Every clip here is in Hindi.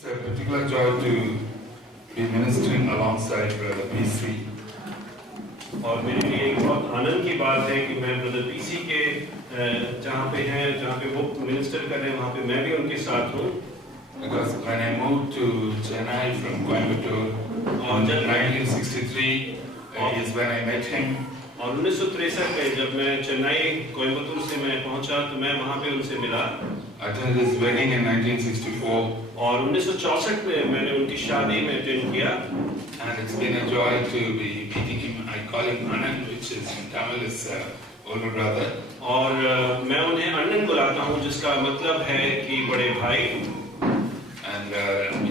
It's a particular joy to be ministering alongside Brother PC. और मेरे लिए एक बहुत आनंद की बात है कि मैं ब्रदर पीसी के जहाँ पे वो मिनिस्टर कर रहे हैं वहाँ पे मैं भी उनके साथ हूँ। Because when I moved to Chennai from Coimbatore in 1963 is when I met him. और 1963 में जब मैं चेन्नई कोयम्बतूर से मैं पहुंचा तो मैं वहाँ पे उनसे मिला। Attended his wedding in 1964. और 1964 में मैंने उनकी शादी में अटेंड किया। And it's been a joy to be meeting him. I call him Anand, which is in Tamil is older brother. और मैं उन्हें अनंत बुलाता हूँ जिसका मतलब है कि बड़े भाई। And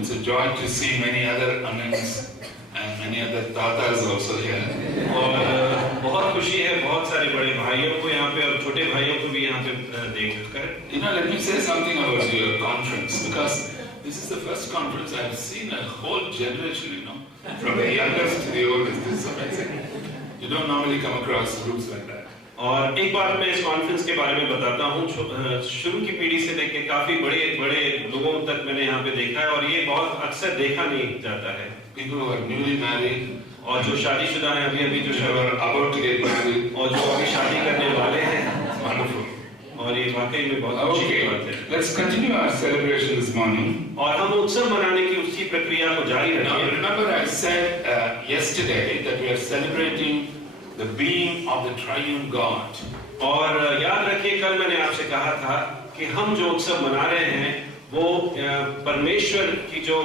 it's a joy to see many other Anands and many other Tatas also here. और बहुत खुशी है बहुत सारे बड़े भाइयों को यहाँ पे और छोटे भाइयों को भी यहाँ पे देखकर। You know, let me say something about your conference because this is the first conference I've seen a whole generation, you know, from the youngest to the oldest. This is amazing. You don't normally come across groups like that. और एक बात मैं इस कॉन्फ्रेंस के बारे में बताता हूँ। शुरू की पीढ़ी से लेकर काफी बड़े लोगों तक मैंने यहाँ पे देखा है और ये बहुत अक्सर देखा नहीं जाता है। People who are newly married और जो शादीशुदा हैं अभी जो about to get married और जो अभी शादी करने वाले हैं। Wonderful. और ये वाकई में बहुत अच्छी बात है। Let's continue our celebration this morning. और हम उत्सव मनाने की उसी प्रक्रिया को जारी रखें। Remember I said yesterday that we are celebrating the being of the triune God. और याद रखिए कल मैंने आपसे कहा था कि हम जो उत्सव मना रहे हैं वो परमेश्वर की जो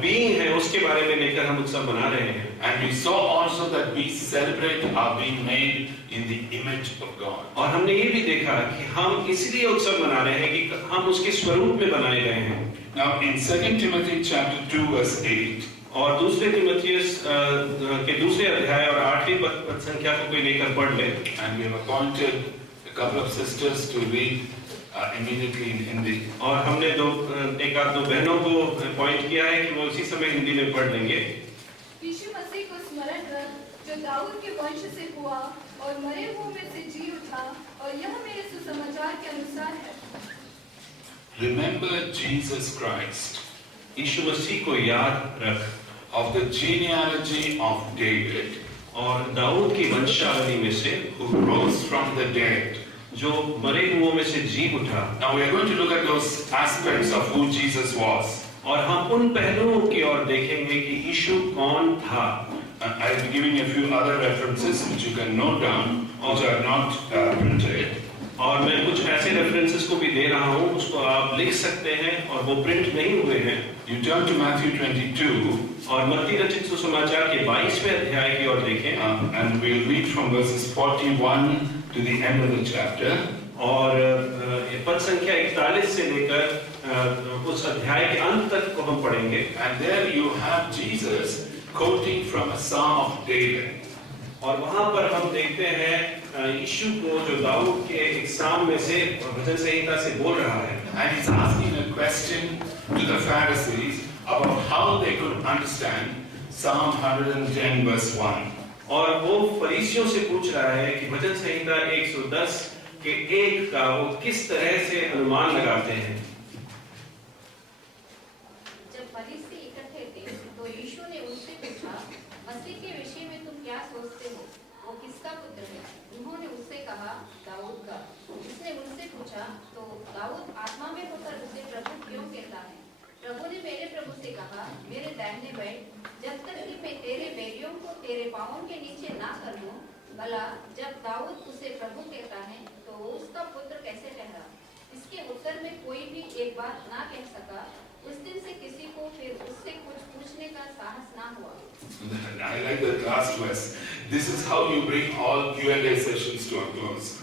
बीइंग है उसके बारे में लेकर हम उत्सव मना रहे हैं। And we saw also that we celebrate our being made in the image of God. और हमने ये भी देखा कि हम इसलिए उत्सव मना रहे हैं कि हम उसके स्वरूप में बनाए गए हैं। Now in 2 Timothy chapter 2 verse 8 और दूसरे तिमुथियुस के दूसरे अध्याय और 8वीं पद संख्या को कोई लेकर पढ़ ले। and we have appointed a couple of sisters to read immediately in Hindi. और हमने एक आध दो बहनों को अपॉइंट किया है कि वो उसी समय हिंदी में पढ़ लेंगे। यीशु मसीह को स्मरण रख जो दाऊद के वंश से हुआ और मरे हुओं में से जी उठा और यह मेरे सुसमाचार के अनुसार है। Remember Jesus Christ, यीशु मसीह को याद रख of the genealogy of David, और दाऊद की वंशावली में से who rose from the dead. जो मरे हुओं में से जी उठा। Now we are going to look at those aspects of who Jesus was. और हम उन पहलुओं की ओर देखेंगे कि यीशु कौन था। I will be giving a few other references which you can note down, which are not printed. और मैं कुछ ऐसे रेफरेंसेस को भी दे रहा हूँ उसको आप लिख सकते हैं और वो प्रिंट नहीं हुए हैं। You turn to Matthew 22 और मत्ती रचित सुसमाचार के 22वें अध्याय की ओर देखें। and we'll read from verses 41 to the end of the chapter. और पद संख्या 41 से लेकर उस अध्याय के अंत तक को हम पढ़ेंगे। And there you have Jesus quoting from a Psalm of David. और वहां पर हम देखते हैं यीशु को जो दाऊद के एक साम में से भजन संहिता से बोल रहा है। And he's asking a question to the Pharisees about how they could understand Psalm 110 verse 1. और वो फरीसियों से पूछ रहा है कि भजन संहिता 110 के 1 का वो किस तरह से अनुमान लगाते हैं। जब फरीसी इकट्ठे थे तो यीशु ने उनसे पूछा, मसीह के विषय में तुम क्या सोचते हो? वो किसका पुत्र है? उन्होंने उससे कहा, दाऊद का। उसने उनसे पूछा, तो दाऊद आत्मा में होकर उसे प्रभु क्यों कहता है? प्रभु ने मेरे प्रभु से कहा, मेरे दाहिने बैठ, जब तक कि मैं तेरे बैरियों को तेरे पांवों के नीचे ना कर दूं। भला जब दाऊद उसे प्रभु कहता है तो वो उसका पुत्र कैसे ठहरा? इसके उत्तर में कोई भी एक बात ना कह सका। उस दिन से किसी को फिर उससे कुछ पूछने का साहस ना हुआ। I like the last verse. This is how you bring all Q&A sessions to a close.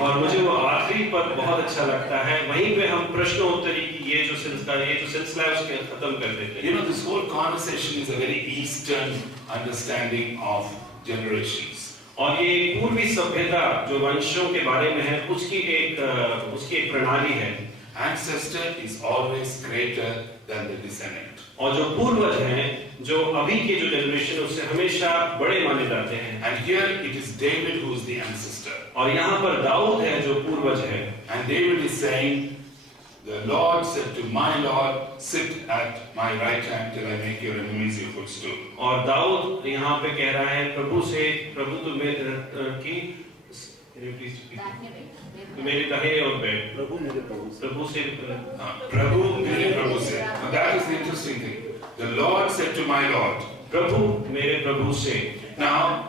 और मुझे वो आखिरी पद बहुत अच्छा लगता है। वहीं पे हम प्रश्नोत्तरी की ये जो सिलसिला है उसके खत्म कर देते हैं। You know, this whole conversation is a very Eastern understanding of generations. और ये पूर्वी सभ्यता जो वंशों के बारे में है उसकी एक प्रणाली है। Ancestor is always greater than the descendant. और जो पूर्वज हैं जो अभी के जो जनरेशन उससे हमेशा बड़े माने जाते हैं। And here it is David who is the ancestor. और यहाँ पर दाऊद है जो पूर्वज है। And David is saying, the Lord said to my Lord, sit at my right hand till I make your enemies your footstool. और दाऊद यहाँ पे कह रहा है प्रभु से, प्रभु तो मेरे दाहिने और बैठ, प्रभु मेरे प्रभु से Now that is the interesting thing. The Lord said to my Lord. प्रभु मेरे प्रभु से. Now,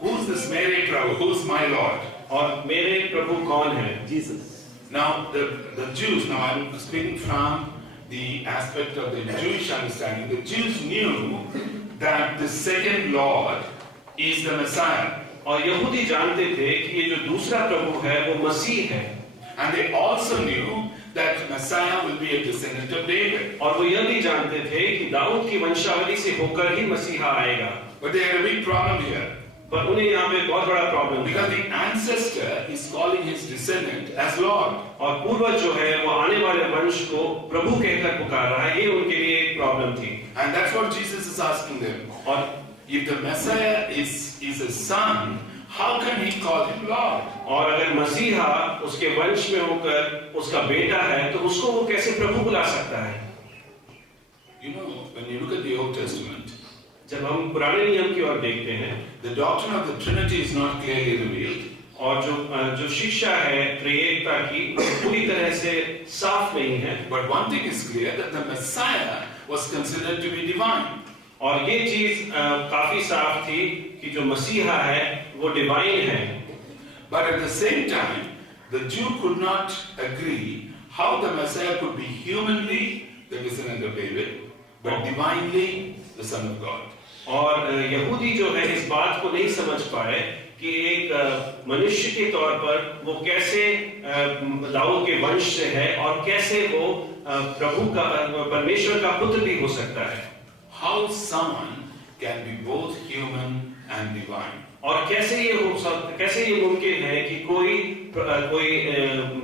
who's this Mary Prabhu? Who's my Lord? और मेरे प्रभु कौन है? Jesus. Now, the Jews, now I'm speaking from the aspect of the Jewish understanding. The Jews knew that the second Lord is the Messiah. और यहूदी जानते थे कि ये जो दूसरा प्रभु है वो मसीह है. And they also knew that Messiah will be a descendant of David. और वो यह भी जानते थे कि दाऊद की वंशावली से होकर ही मसीहा आएगा. But they had a big problem here. पर उन्हें यहाँ पे बहुत बड़ा problem Because the ancestor is calling his descendant as Lord. और पूर्वज जो है वो आने वाले वंश को प्रभु कहकर पुकार रहा है. ये उनके लिए एक प्रॉब्लम थी. And that's what Jesus is asking them. और If the Messiah is a son, how can he call him Lord? और अगर मसीहा उसके वंश में होकर उसका बेटा है तो उसको वो कैसे प्रभु बुला सकता है? You know, when you look at the Old Testament, जब हम पुराने नियम की ओर देखते हैं, the doctrine of the Trinity is not clearly revealed. और जो शिक्षा है त्रिएकता की पूरी तरह से साफ नहीं है. But one thing is clear, that the Messiah was considered to be divine. और ये चीज काफी साफ थी कि जो मसीहा है वो डिवाइन है. But at the same time, the Jew could not agree how the Messiah could be humanly the descendant of David, but divinely the Son of God. और यहूदी जो है इस बात को नहीं समझ पाए कि एक मनुष्य के तौर पर वो कैसे दाऊद के वंश से है और कैसे वो प्रभु का परमेश्वर का पुत्र भी हो सकता है. How someone can be both human and divine. और कैसे ये मुमकिन है कि कोई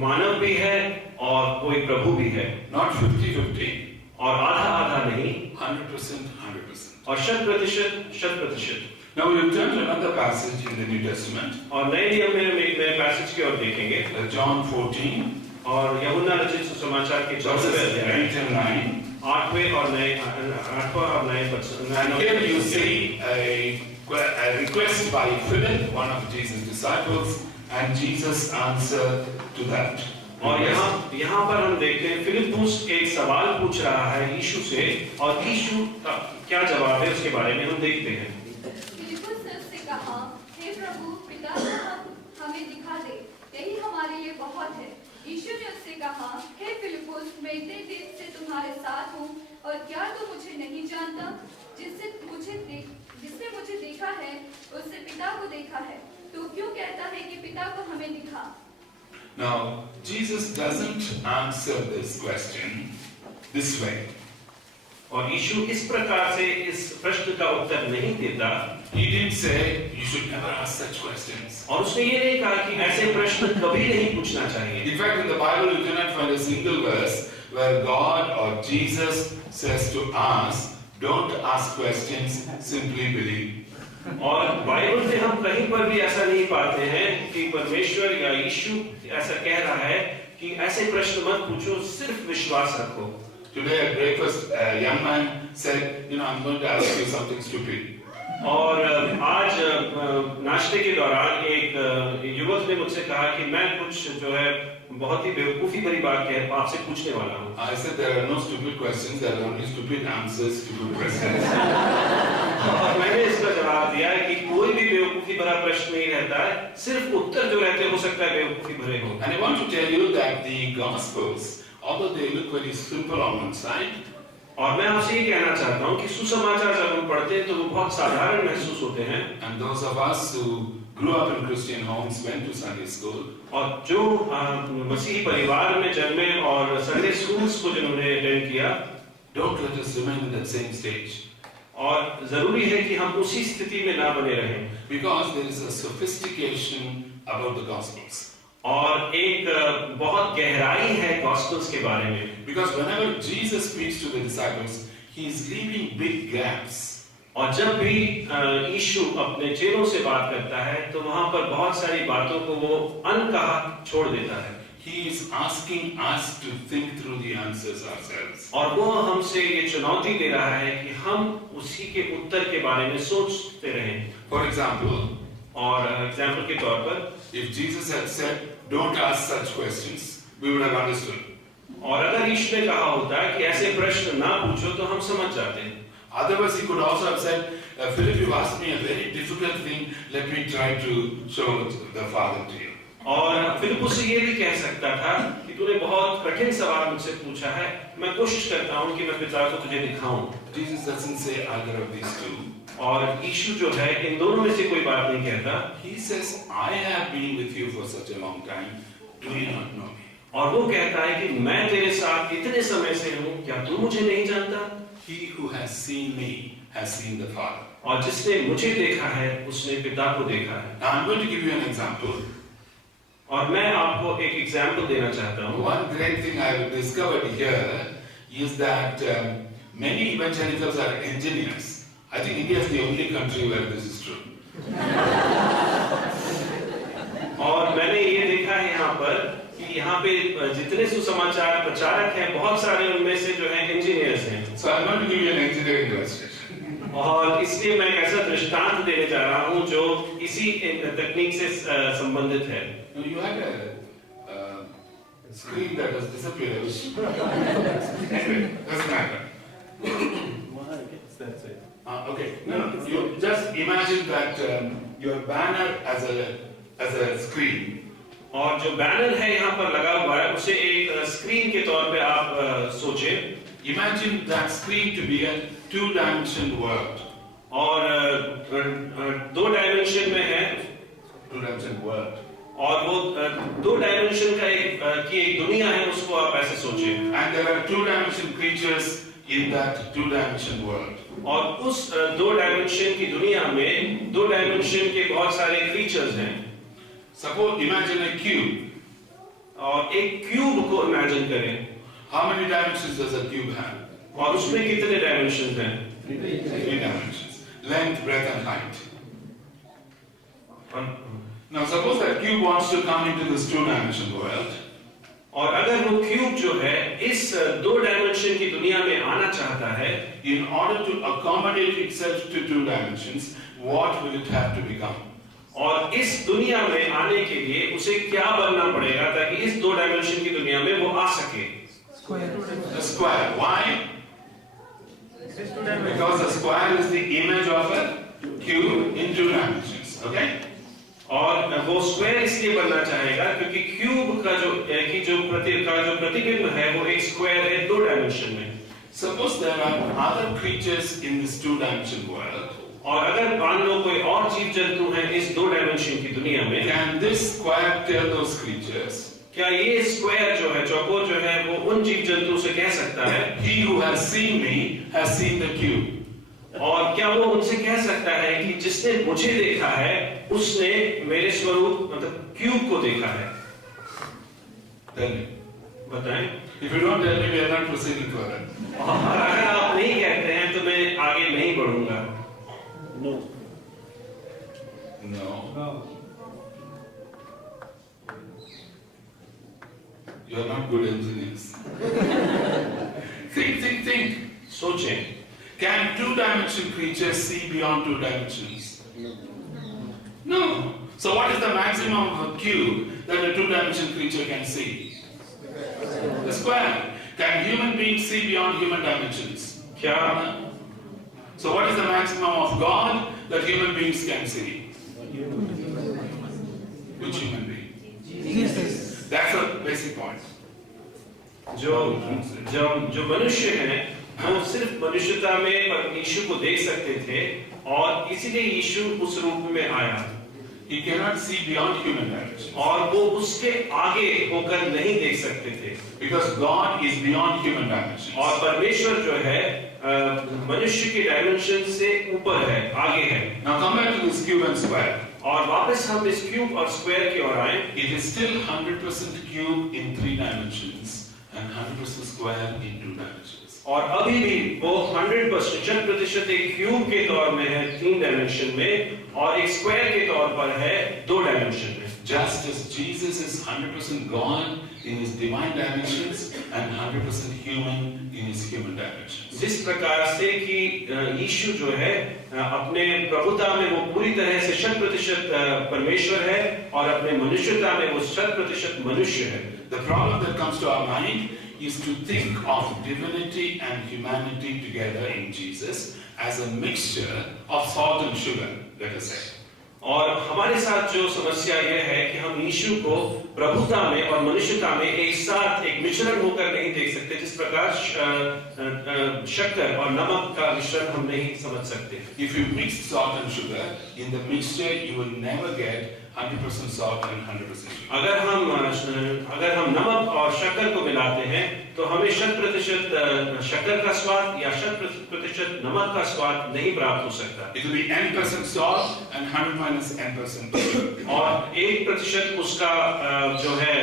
मानव भी है और कोई प्रभु भी है. Not 50-50. और आधा नहीं. 100%, 100%. और 100%. Now we will turn to another passage in the New Testament. और नए नियम में हम एक नए पैसेज की ओर देखेंगे. John 14. और यूहन्ना रचित सुसमाचार के 14वें अध्याय 8 and 9. 8वें और 9 वचन. And here you see a request by Philip, one of Jesus' disciples, and Jesus' answer to that. और यहाँ पर हम देखते हैं फिलिप्पुस एक सवाल पूछ रहा है यीशु से और यीशु का क्या जवाब है उसके बारे में हम देखते हैं. फिलिप्पुस ने उससे कहा, हे प्रभु, पिता को हमें दिखा दे, यही हमारे लिए बहुत है. यीशु ने उससे कहा, हे फिलिप्पुस, मैं इतने दिन से तुम्हारे साथ हूँ और क्या तू मुझे नहीं जानता? जिसने मुझे देखा है उससे पिता को देखा है. तू क्यों कहता है कि पिता को हमें दिखा? Now, Jesus doesn't answer this question this way. और यीशु इस प्रकार से इस प्रश्न का उत्तर नहीं देता. He didn't say you should never ask such questions. और उसने ये नहीं कहा कि ऐसे प्रश्न कभी नहीं पूछना चाहिए. In fact, in the Bible you cannot find a single verse where God or Jesus says to us, don't ask questions, simply believe. और बाइबल में हम कहीं पर भी ऐसा नहीं पाते हैं कि परमेश्वर या यीशु ऐसा कह रहा है कि ऐसे प्रश्न मत पूछो, सिर्फ विश्वास रखो. Today at breakfast, a young man said, I'm going to ask you something stupid. और आज नाश्ते के दौरान एक युवक ने मुझसे कहा कि मैं कुछ जो है बहुत ही बेवकूफी भरी बात आपसे पूछने वाला हूँ. I said there are no stupid questions, there are only stupid answers to good questions. और मैंने इसका जवाब दिया है कि कोई भी बेवकूफी भरा प्रश्न नहीं रहता है, सिर्फ उत्तर जो रहते हैं हो सकता है बेवकूफी भरे हो. And I want to tell you that the Gospels, although they look very simple on one side, और मैं आपसे ये कहना चाहता हूँ कि सुसमाचार जब हम पढ़ते हैं तो वो बहुत साधारण महसूस होते हैं. and those of us who grew up in Christian homes, went to Sunday school, और जो मसीही परिवार में जन्मे और संडे स्कूल्स को जिन्होंने अटेंड किया, don't let us remain in that same stage. और जरूरी है कि हम उसी स्थिति में ना बने रहें. Because there is a sophistication about the Gospels. और एक बहुत गहराई है गॉस्पेल्स के बारे में. Because whenever Jesus speaks to the disciples, he is leaving big gaps. और जब भी यीशु अपने चेलों से बात करता है तो वहां पर बहुत सारी बातों को वो अनकहा छोड़ देता है. He is asking us to think through the answers ourselves. और वो हमसे ये चुनौती दे रहा है कि हम उसी के उत्तर के बारे में सोचते रहें। For example, और एग्जाम्पल के तौर पर, if Jesus had said, "Don't ask such questions," we would have understood. और अगर यीशु ने कहा होता कि ऐसे प्रश्न ना पूछो तो हम समझ जाते हैं। Otherwise, he could also have said, "Philip, you asked me a very difficult thing. Let me try to show the Father to you." और फिलिपुस से ये भी कह सकता था कि तूने बहुत कठिन सवाल मुझसे पूछा है, मैं कोशिश करता हूँ कि मैं पिता को तुझे दिखाऊं। Jesus doesn't say either of these two. और यीशु जो है इन दोनों में से कोई बात नहीं कहता। He says, "I have been with you for such a long time. Do you not know me?" और वो कहता है कि मैं तेरे साथ इतने समय से हूँ, क्या तू मुझे नहीं जानता? He who has seen me has seen the Father. और जिसने मुझे देखा है उसने पिता को देखा है। Now I'm going to give you an example. और मैं आपको एक एग्जाम्पल देना चाहता हूँ। One great thing I've discovered here is that many evangelicals are engineers. I think India is the only country where this is true. और मैंने ये देखा है यहाँ पर कि यहाँ पे जितने सुसमाचार प्रचारक हैं, बहुत सारे उनमें से जो हैं इंजीनियर्स हैं। So I'm going to give you an engineering illustration. और इसलिए मैं एक ऐसा दृष्टांत देने जा रहा हूँ जो इसी तकनीक से संबंधित है। You had a screen that was disappearing. Anyway, doesn't matter. That's it. Okay. No. You just imagine that your banner as a screen. और जो बैनर है यहाँ पर लगा हुआ है उसे एक स्क्रीन के तौर पे आप सोचें। Imagine that screen to be a two-dimension world. और दो डायमेंशन में है। Two-dimension world. और वो दो डायमेंशन का एक दुनिया है, उसको आप ऐसे सोचें। And there are two-dimension creatures in that two-dimension world. और उस दो डायमेंशन की दुनिया में दो डायमेंशन के बहुत सारे क्रीचर्स हैं। Suppose imagine a cube. और एक क्यूब को इमेजिन करें। How many dimensions does a cube have? और उसमें कितने डायमेंशंस हैं? 3 dimensions. Length, breadth and height. Now suppose that cube wants to come into this two-dimension world. और अगर वो क्यूब जो है इस दो डायमेंशन की दुनिया में आना चाहता है, In order to accommodate itself to two dimensions, what will it have to become? और इस दुनिया में आने के लिए उसे क्या बनना पड़ेगा ताकि इस दो डायमेंशन की दुनिया में वो आ सके? A square. Why? Because a square is the image of a cube in two dimensions. Okay? और वो स्क्वायर इसलिए बनना चाहेगा क्योंकि क्यूब का जो प्रतिबिंब है वो एक स्क्वायर है दो डायमेंशन में। Suppose there are other creatures in this two-dimension world. और अगर मान लो कोई और जीव जंतु हैं इस दो डायमेंशन की दुनिया में, Can this square tell those creatures? क्या ये स्क्वायर जो है चौकोर जो है वो उन जीव जंतु से कह सकता है He who has seen me has seen the cube. और क्या वो उनसे कह सकता है कि जिसने मुझे देखा है उसने मेरे स्वरूप मतलब क्यूब को देखा है? Tell me. बताएं। If you don't tell me, we are not proceeding further. और अगर आप नहीं कहते हैं तो मैं आगे नहीं बढ़ूंगा। No. You are not good engineers. Think. सोचें। Can two-dimension creatures see beyond two dimensions? No. So what is the maximum of a cube that a two-dimension creature can see? The square. Can human beings see beyond human dimensions? क्या So what is the maximum of God that human beings can see? Which human being? That's a basic point. जो मनुष्य हैं वो सिर्फ मनुष्यता में यीशु को देख सकते थे और इसीलिए यीशु उस रूप में आया। He cannot see beyond human dimensions. और वो उसके आगे होकर नहीं देख सकते थे। Because God is beyond human dimensions. और परमेश्वर जो है मनुष्य के डायमेंशन से ऊपर है, आगे है। Now come back to this cube and square. और वापस हम इस क्यूब और स्क्वायर की ओर आए। It is still 100% cube in 3 dimensions and 100% square in 2 dimensions. और अभी भी वो 100% एक क्यूब के तौर में है 3 डायमेंशन में और एक स्क्वायर के तौर पर है 2 डायमेंशन में। just as Jesus is 100% God in his divine dimensions and 100% human in his human dimensions. जिस प्रकार से कि यीशु जो है अपने प्रभुता में वो पूरी तरह से 100% परमेश्वर है और अपने मनुष्यता में वो 100% मनुष्य है. The problem that comes to our mind is to think of divinity and humanity together in Jesus as a mixture of salt and sugar, let us say. और हमारे साथ जो समस्या यह है कि हम यीशु को प्रभुता में और मनुष्यता में एक साथ एक मिश्रण होकर नहीं देख सकते, जिस प्रकार शक्कर और नमक का मिश्रण हम नहीं समझ सकते. If you mix salt and sugar in the mixture, you will never get 100% salt and 100% sugar. अगर हम नमक और शक्कर को मिलाते हैं तो हमें 100% शक्कर का स्वाद या 100% नमक का स्वाद नहीं प्राप्त हो सकता. It will be n% salt and 100 - n% sugar. और 1% उसका जो है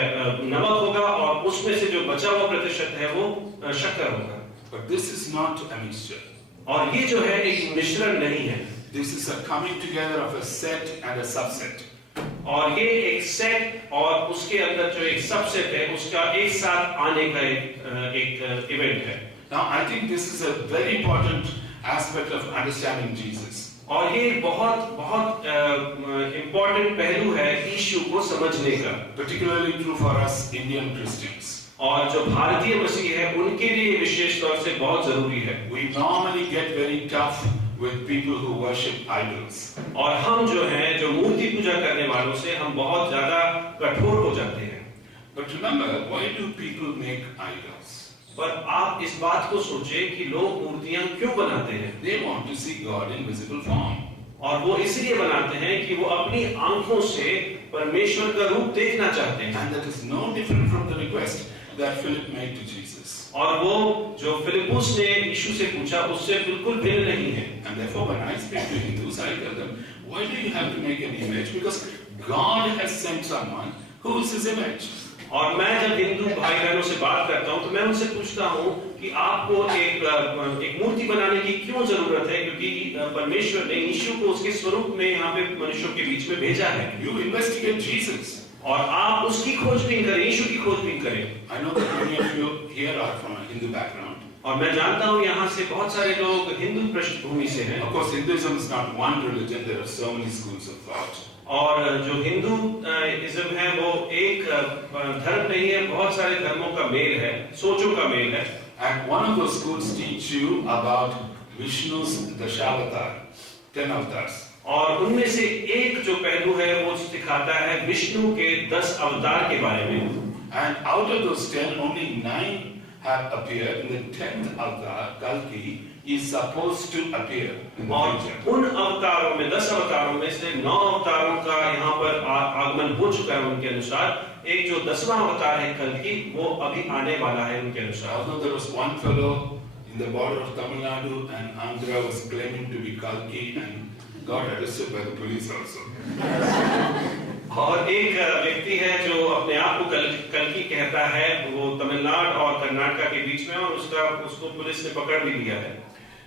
नमक होगा और उसमें से जो बचा हुआ प्रतिशत है वो शक्कर होगा. But this is not a mixture. और ये जो है एक मिश्रण नहीं है. This is a coming together of a set and a subset. और ये एक सेट और उसके अंदर जो एक सबसेट है उसका एक साथ आने का एक इवेंट है. Now I think this is a very important aspect of understanding Jesus. और ये बहुत इम्पोर्टेंट पहलू है यीशु को समझने का. Particularly true for us Indian Christians. और जो भारतीय मसीह है उनके लिए विशेष तौर से बहुत जरूरी है. We normally get very tough with people who worship idols. और हम जो हैं जो मूर्ति पूजा करने वालों से हम बहुत ज्यादा कठोर हो जाते हैं. But remember, why do people make idols? पर आप इस बात को सोचें कि लोग मूर्तियां क्यों बनाते हैं. They want to see God in visible form. और वो इसलिए बनाते हैं कि वो अपनी आंखों से परमेश्वर का रूप देखना चाहते हैं. And that is no different from the request that Philip made to Jesus. और वो जो फिलिपुस ने यीशु से पूछा उससे बिल्कुल भिन्न नहीं है. And therefore when I speak to Hindus, I tell them, why do you have to make an image? Because God has sent someone who is His image. और मैं जब हिंदू भाई बहनों से बात करता हूँ तो मैं उनसे पूछता हूँ कि आपको एक मूर्ति बनाने की क्यों जरूरत है, क्योंकि परमेश्वर ने यीशु को उसके स्वरूप में यहाँ पे मनुष्यों के बीच में भेजा है. You investigate Jesus. और आप उसकी खोजबीन करें, यीशु की खोजबीन करें. I know that many of you here are from a Hindu background. और मैं जानता हूँ यहाँ से बहुत सारे लोग हिंदू पृष्ठभूमि से हैं. Of course, Hinduism is not one religion. There are so many schools of thought. और जो हिंदूइज्म है वो एक धर्म नहीं है, बहुत सारे धर्मों का मेल है, सोचों का मेल है. And one of those schools teach you about Vishnu's Dashavatar, 10 avatars. और उनमें से एक जो पहलू है वो सिखाता है विष्णु के 10 अवतार के बारे में. And out of those 10, only 9 have appeared. In the 10th avatar, Kalki, is supposed to appear in the और future. उन अवतारों में 10 अवतारों में से 9 अवतारों का यहाँ पर आगमन हो चुका है उनके अनुसार. एक जो 10वां अवतार है कल्कि वो अभी आने वाला है उनके अनुसार. Although there was one fellow in the border of Tamil Nadu and Andhra was claiming to be Kalki and got arrested by the police also. और एक व्यक्ति है जो अपने आप को कल्कि कहता है, वो तमिलनाडु और कर्नाटका के बीच में, और उसको पुलिस ने पकड़ भी लिया है.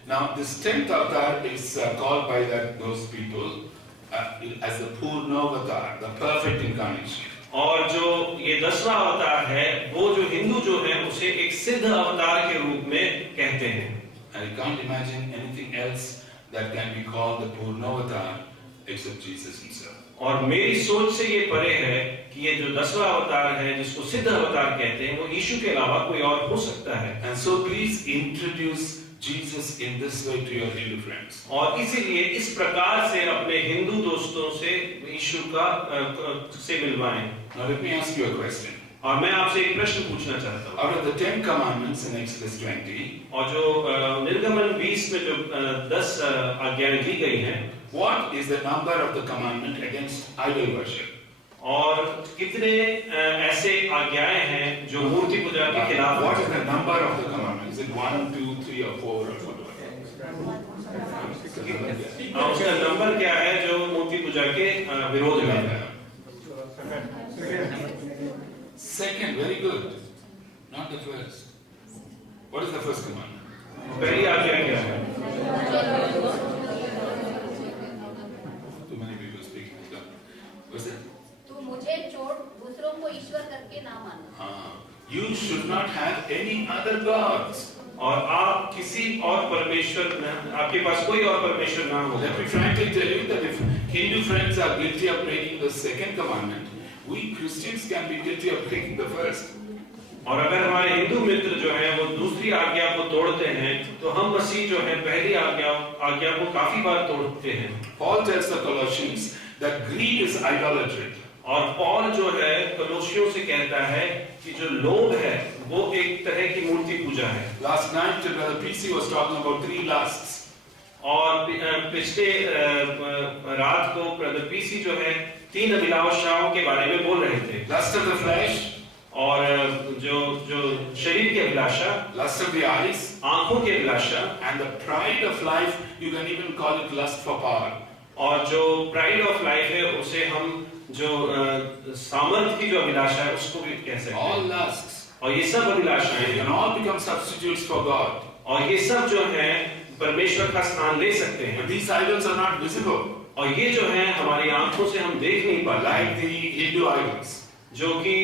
Now this 10th avatar is called by those people as the Purnavatar, the perfect incarnation. और जो ये 10वां अवतार है वो जो हिंदू जो है उसे एक सिद्ध अवतार के रूप में कहते हैं. And you can't imagine anything else that can be called the Purnavatar except Jesus himself. और मेरी सोच से ये परे है कि ये जो 10वां अवतार है जिसको सिद्ध अवतार कहते हैं वो यीशु के अलावा कोई और हो सकता है. And so please introduce Jesus in this way to your Hindu friends. और इसीलिए इस प्रकार से अपने हिंदू दोस्तों से यीशु का से मिलवाएं. Now let me ask you a question. और मैं आपसे एक प्रश्न पूछना चाहता हूँ. Out of the 10 commandments in Exodus 20, और जो निर्गमन 20 में जो 10 आज्ञाएं दी गई हैं, what is the number of the commandment against idol worship? और कितने ऐसे आज्ञाएं हैं जो मूर्ति पूजा के खिलाफ. What is the number of the commandment? Is it 1, 2, 3 or 4 or whatever? उसका नंबर क्या है जो मूर्ति पूजा के विरोध में है. Second, very good. Not the first. What is the first commandment? पहली आज्ञा क्या है? Too many people speaking. What's that? तू मुझे You should not have any other gods. और आप किसी और परमेश्वर आपके पास कोई और परमेश्वर ना हो। Let me frankly tell you that if Hindu friends are guilty of breaking the second commandment, we Christians can be guilty of breaking the first. और अगर हमारे हिंदू मित्र जो हैं वो दूसरी आज्ञा को तोड़ते हैं, तो हम मसीह जो है पहली आज्ञा को काफी बार तोड़ते हैं। Paul tells the Colossians that greed is idolatry. और पौल जो है कलोसियों से कहता है कि जो लोभ है वो एक तरह की मूर्ति पूजा है। Last night, Brother PC was talking about 3 lusts. और पिछले रात को ब्रदर पीसी जो है 3 अभिलाषाओं के बारे में बोल रहे थे। Lust of the flesh, और जो शरीर की अभिलाषा, lust of the eyes, आंखों की अभिलाषा, and the pride of life. You can even call it lust for power. और जो प्राइड ऑफ लाइफ है उसे हम जो सामर्थ की जो अभिलाषा है उसको भी कह सकते All हैं। lusts. और ये सब They अभिलाषाएं can all become substitutes for God. और ये सब जो है परमेश्वर का स्थान ले सकते हैं। But these idols are not visible, और ये जो है हमारी आंखों से हम देख नहीं पाते, like the Hindu idols. जो कि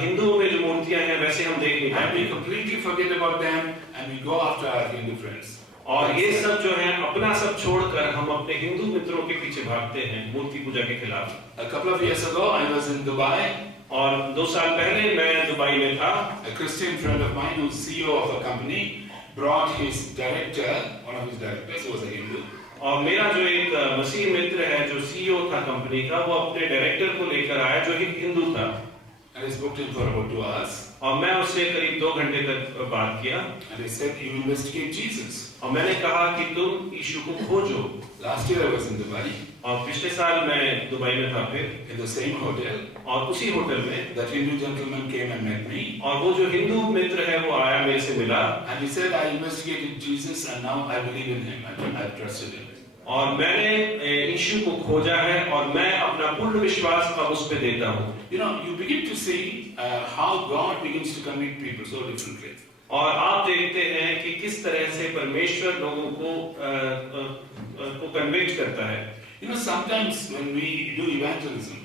हिंदुओं में जो मूर्तियां हैं वैसे हम देख नहीं And पाते। we completely forget about them and we go after our Hindu friends. और ये सब जो है अपना सब छोड़कर हम अपने हिंदू मित्रों के पीछे भागते हैं मूर्ति पूजा के खिलाफ। A couple of years ago, I was in Dubai. और 2 साल पहले मैं दुबई में था। A Christian friend of mine, who's CEO of a company, brought his director, one of his directors, who was a Hindu. और मेरा जो एक मसीह मित्र है जो सीईओ था कंपनी का, वो अपने डायरेक्टर को लेकर आया जो एक हिंदू था। And he's booked in for about 2 hours. और मैं उससे करीब 2 घंटे तक बात किया। And he said, you investigate Jesus. और मैंने कहा कि तुम यीशु को खोजो। Last year I was in Dubai, और पिछले साल मैं दुबई में था फिर, in the same hotel. और उसी होटल में That Hindu gentleman came and met me. और वो जो हिंदू मित्र है वो आया मेरे से मिला। And he said, I investigated Jesus and now I believe in him. I trusted him. और मैंने यीशु को खोजा है और मैं अपना पूर्ण विश्वास अब उस पे देता हूँ। You know, you begin to see how God begins to convict people so differently. और आप देखते हैं कि किस तरह से परमेश्वर लोगों को कन्विक्ट करता है। You know, sometimes when we do evangelism,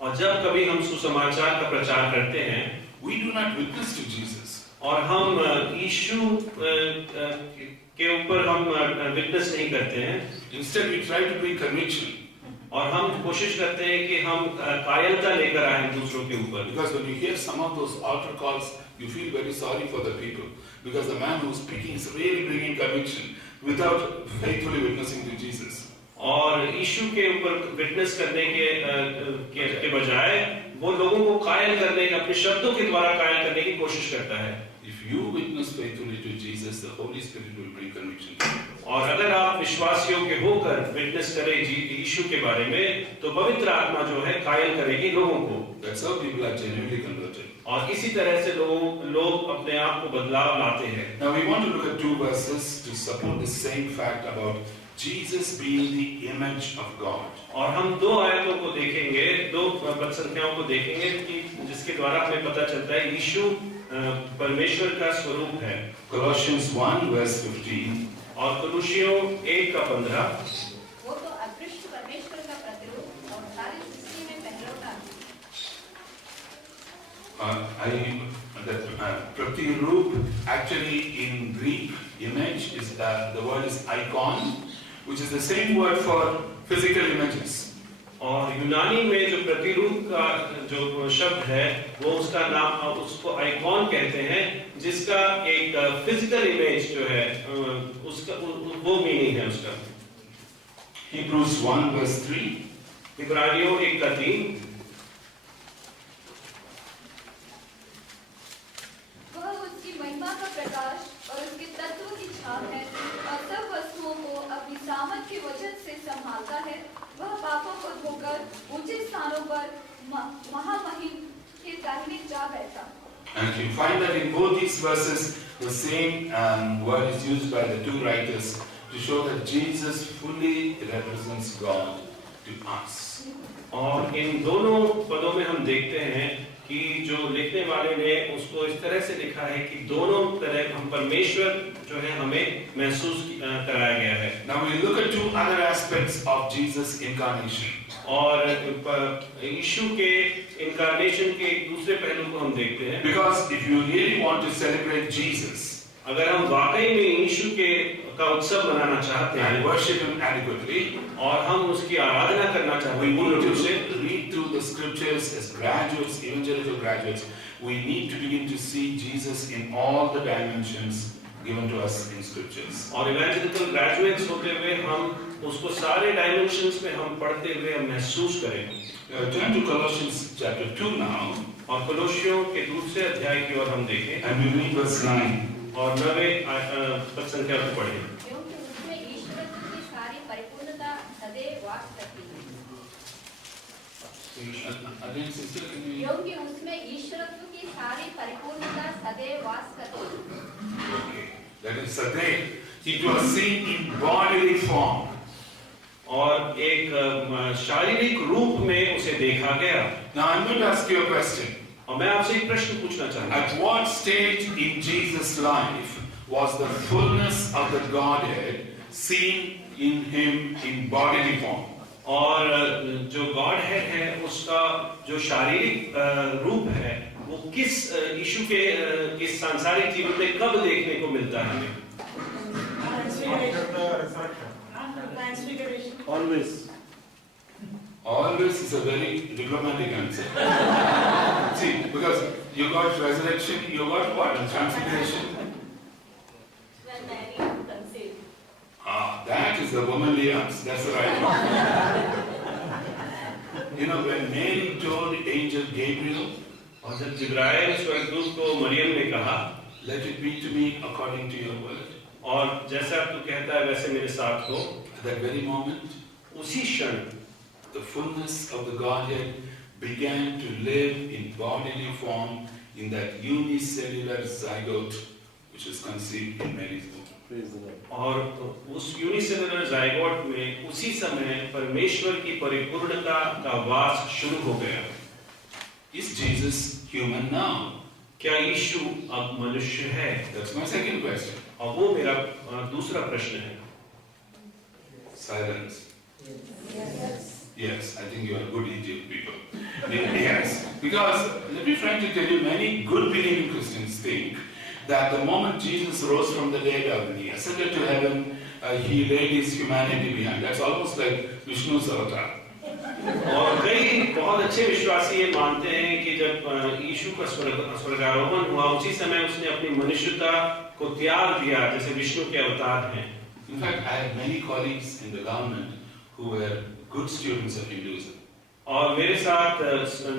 और जब कभी हम सुसमाचार का प्रचार करते हैं, we do not witness to Jesus. और हम यीशु के ऊपर हम विटनेस नहीं करते हैं। Instead, we try to bring conviction. और हम कोशिश करते हैं कि हम कायरता लेकर आए दूसरों के ऊपर। Because when you hear some of those altar calls, you feel very sorry for the people. Because the man who's speaking is really bringing conviction without faithfully witnessing to Jesus. और यीशु के ऊपर विटनेस करने के बजाय वो लोगों को कायल करने के, अपने शब्दों के द्वारा कायल करने की कोशिश करता है। If you witness faithfully to Jesus, the Holy Spirit will bring conviction to you. और अगर आप विश्वास योग्य होकर विटनेस करें यीशु के बारे में, तो पवित्र आत्मा जो है कायल करेगी लोगों को। That's how people are genuinely converted. और इसी तरह से लोग अपने आप को बदलाव लाते हैं। Now we want to look at 2 verses to support the same fact about Jesus being the image of God. और हम 2 आयतों को देखेंगे, 2 पद संख्याओं को देखेंगे कि जिसके द्वारा हमें पता चलता है यीशु परमेश्वर का स्वरूप है। Colossians 1 verse 15. और कलुसियों 1:15। वो तो अदृश्य परमेश्वर का प्रतिरूप और सारी सृष्टि में पहलौठा है। Pratirup actually in Greek image is the word is icon, which is the same word for physical images. और यूनानी में जो प्रतिरूप का जो शब्द है वो उसका नाम उसको आइकॉन कहते हैं, जिसका एक फिजिकल इमेज जो है उसका वो मीनिंग है उसका। Hebrews 1 verse 3. इब्रानियों 1:3। वह उसकी महिमा का प्रकाश और उसके तत्व की छाप है और सब वस्तुओं को अपनी सामर्थ के वजन से संभालता है। वह पापों को धोकर ऊंचे स्थानों पर महामहिम के दाहिने जा बैठा। And you find that in both these verses, the same word is used by the 2 writers to show that Jesus fully represents God to us. और इन दोनों पदों में हम देखते हैं कि जो लिखने वाले ने उसको इस तरह से लिखा है कि दोनों तरह हम परमेश्वर जो है हमें महसूस कराया गया है। Now we look at two other aspects of Jesus' incarnation. और यीशु के इनकारनेशन के एक दूसरे पहलू को हम देखते हैं। Because if you really want to celebrate Jesus अगर हम वाकई में यीशु का उत्सव मनाना चाहते हैं and worship Him adequately, और हम उसकी आराधना करना चाहते we हैं पूर्ण need रूप से, to read through the scriptures as graduates, evangelical graduates. We need to begin to see Jesus in all the dimensions given to us in scriptures. और इवेंजेलिकल ग्रेजुएट्स होते हुए हम उसको सारे डायमेंशंस में हम पढ़ते हुए हम महसूस करें। Turn to Colossians chapter 2 now, और कोलोसियों के दूसरे अध्याय की ओर हम देखें and we read verse 9. और 9वें पद संख्या को पढ़ें। क्योंकि उसमें ईश्वरत्व की सारी परिपूर्णता सदैव वास करती है। Again, sister, can you? क्योंकि उसमें ईश्वरत्व की सारी परिपूर्णता सदैव वास करती है। Okay. That is Sadev. It was seen in bodily form. और एक शारीरिक रूप में उसे देखा गया। Now I'm going to ask you a question. और मैं आपसे एक प्रश्न पूछना चाहता हूँ। At what stage in Jesus' life was the fullness of the Godhead seen in Him in bodily form? और जो गॉड है उसका जो शारीरिक रूप है वो किस यीशु के इस सांसारिक जीवन में कब देखने को मिलता है? Always. Always is a very diplomatic answer. See, because you got resurrection, you got what? Transfiguration. When Mary conceived. That is the womanly answer. That's the right one. You know, when Mary told angel Gabriel, और जब जिब्राइल स्वर्गदूत को मरियम ने कहा, let it be to me according to your word. और जैसा तू कहता है वैसे मेरे साथ हो, At that very moment, उसी क्षण the fullness of the Godhead began to live in bodily form in that unicellular zygote which is conceived in Mary's womb. Praise the Lord. और उस यूनिसेलुलर जाइगोट में उसी समय परमेश्वर की परिपूर्णता का वास शुरू हो गया। Is Jesus human now? क्या यीशु अब मनुष्य है? That's my second question. और वो मेरा दूसरा प्रश्न है। Silence. Yes, I think you are good Egypt people. Yes, because let me frankly tell you, many good believing Christians think that the moment Jesus rose from the dead and he ascended to heaven, he laid his humanity behind. That's almost like Vishnu's avatar. और कई बहुत अच्छे विश्वासी ये मानते हैं कि जब यीशु का स्वर्गारोहण हुआ उसी समय उसने अपनी मनुष्यता को त्याग दिया जैसे विष्णु के अवतार हैं। In fact, I have many colleagues in the government who were good students of Hinduism. और मेरे साथ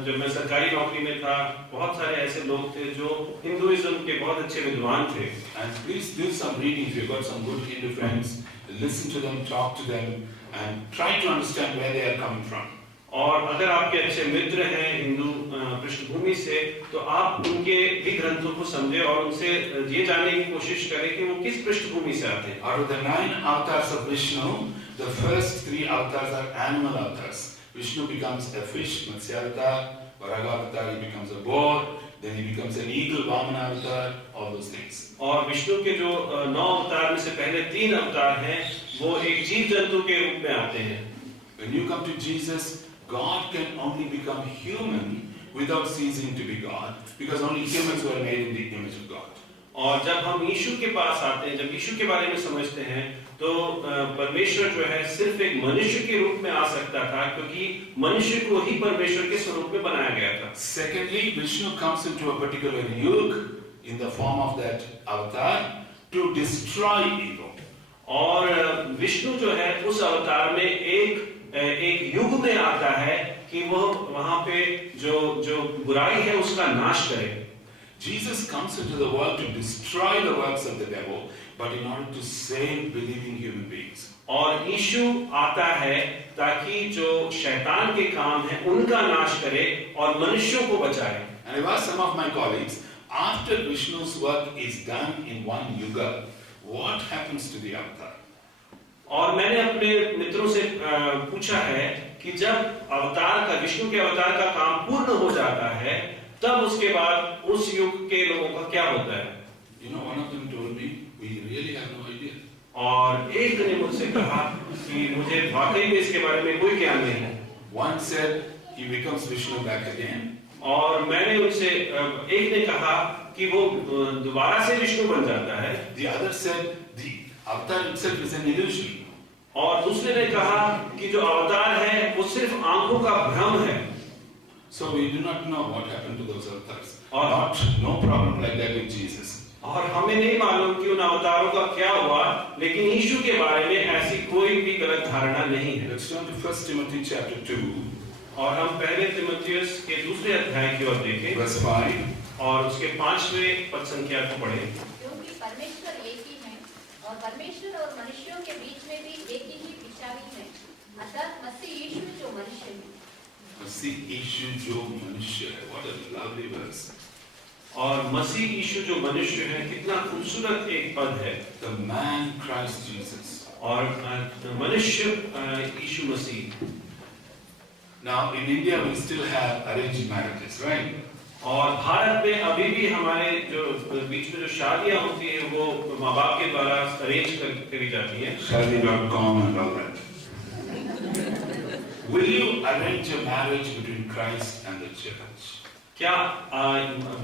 जब मैं सरकारी नौकरी में था बहुत सारे ऐसे लोग थे जो हिंदुइज्म के बहुत अच्छे विद्वान थे। And please do some reading if you've got some good Hindu friends. Listen to them, talk to them, and try to understand where they are coming from. और अगर आपके अच्छे मित्र हैं हिंदू पृष्ठभूमि से तो आप उनके भी ग्रंथों को समझें और उनसे ये जानने की कोशिश करें कि वो किस पृष्ठभूमि से आते हैं। Out of the 9 avatars of Vishnu, the first 3 avatars are animal avatars. Vishnu becomes a fish, Matsyavatar, Varagavatar, he becomes a boar, then he becomes an eagle, Vamana avatar, all those things. और विष्णु के जो 9 अवतार में से पहले 3 अवतार हैं वो एक जीव जंतु के रूप में आते हैं। When you come to Jesus, God can only become human without ceasing to be God, because only humans were made in the image of God. और जब हम यीशु के पास आते हैं, जब यीशु के बारे में समझते हैं, तो परमेश्वर जो है सिर्फ एक मनुष्य के रूप में आ सकता था, क्योंकि मनुष्य को ही परमेश्वर के स्वरूप में बनाया गया था। Secondly, Vishnu comes into a particular yug in the form of that avatar to destroy evil. और विष्णु जो है उस अवतार में एक युग में आता है कि वो वहां पे जो बुराई है उसका नाश करे। Jesus comes into the world to destroy the works of the devil, but in order to save believing human beings. और यीशु आता है ताकि जो शैतान के काम है उनका नाश करे और मनुष्यों को बचाए। And I've asked some of my colleagues, after Vishnu's work is done in one yuga, what happens to the avatar? और मैंने अपने मित्रों से पूछा है कि जब अवतार का विष्णु के अवतार का काम पूर्ण हो जाता है तब उसके बाद उस युग के लोगों का क्या होता है? You know, one of them told me, we really have no idea. और एक ने मुझसे कहा कि मुझे वाकई में इसके बारे में कोई ज्ञान नहीं है। One said he becomes Vishnu back again. और मैंने उनसे एक ने कहा कि वो दोबारा से विष्णु बन जाता है। The other said the avatar itself is an illusion. और दूसरे ने कहा कि जो अवतार है वो सिर्फ आंखों का भ्रम है। So we do not know what happened to those avatars. और No problem like that with Jesus. और हमें नहीं मालूम कि उन अवतारों का क्या हुआ, लेकिन यीशु के बारे में ऐसी कोई भी गलत धारणा नहीं है। Let's turn to 1 Timothy chapter 2, और हम पहले तिमुथियुस के दूसरे अध्याय की ओर देखें verse 5. और उसके 5वें पद संख्या को पढ़ें। क्योंकि परमेश्वर एक ही है और परमेश्वर और मनुष्यों के बीच में भी एक ही बिचारी है, अर्थात मसीह यीशु जो मनुष्य है। मसीह यीशु जो मनुष्य है. What a lovely verse. और मसीह यीशु जो मनुष्य है, कितना खूबसूरत एक पद है। The man Christ Jesus. और मनुष्य यीशु मसीह। Now in India we still have arranged marriages, right? और भारत में अभी भी हमारे जो बीच में जो शादियां होती है वो माँ बाप के द्वारा अरेंज करी जाती है। Shadi.com and all that. Will you arrange a marriage between Christ and the church? क्या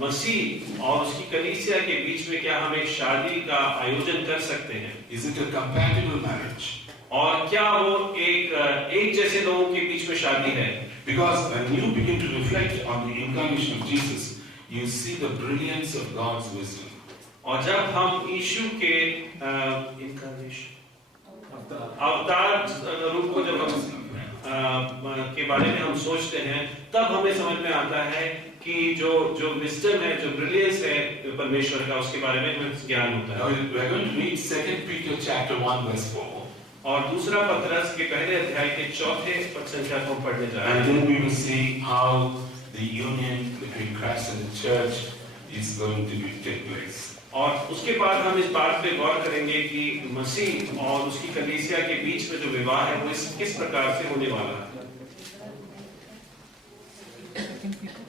मसीह और उसकी कलीसिया के बीच में क्या हम एक शादी का आयोजन कर सकते हैं? Is it a compatible marriage? और क्या वो एक जैसे लोगों के बीच में शादी है? Because when you begin to reflect on the incarnation of Jesus, you see the brilliance of God's wisdom. और जब हम यीशु के अवतार रूप को जब हम के बारे में हम सोचते हैं, तब हमें समझ में आता है कि जो विजडम है, जो ब्रिलियंस है परमेश्वर का, उसके बारे में हमें ज्ञान होता Now है। we are going to read 2 Peter chapter 1 verse 4. और दूसरा पत्रस के पहले अध्याय के 4 पद संख्या को हम पढ़ने जा रहे And हैं। then we will see how the union between Christ and the church is going to take place. और उसके बाद हम इस बात पे गौर करेंगे कि मसीह और उसकी कलीसिया के बीच में जो विवाह है वो किस प्रकार से होने वाला है।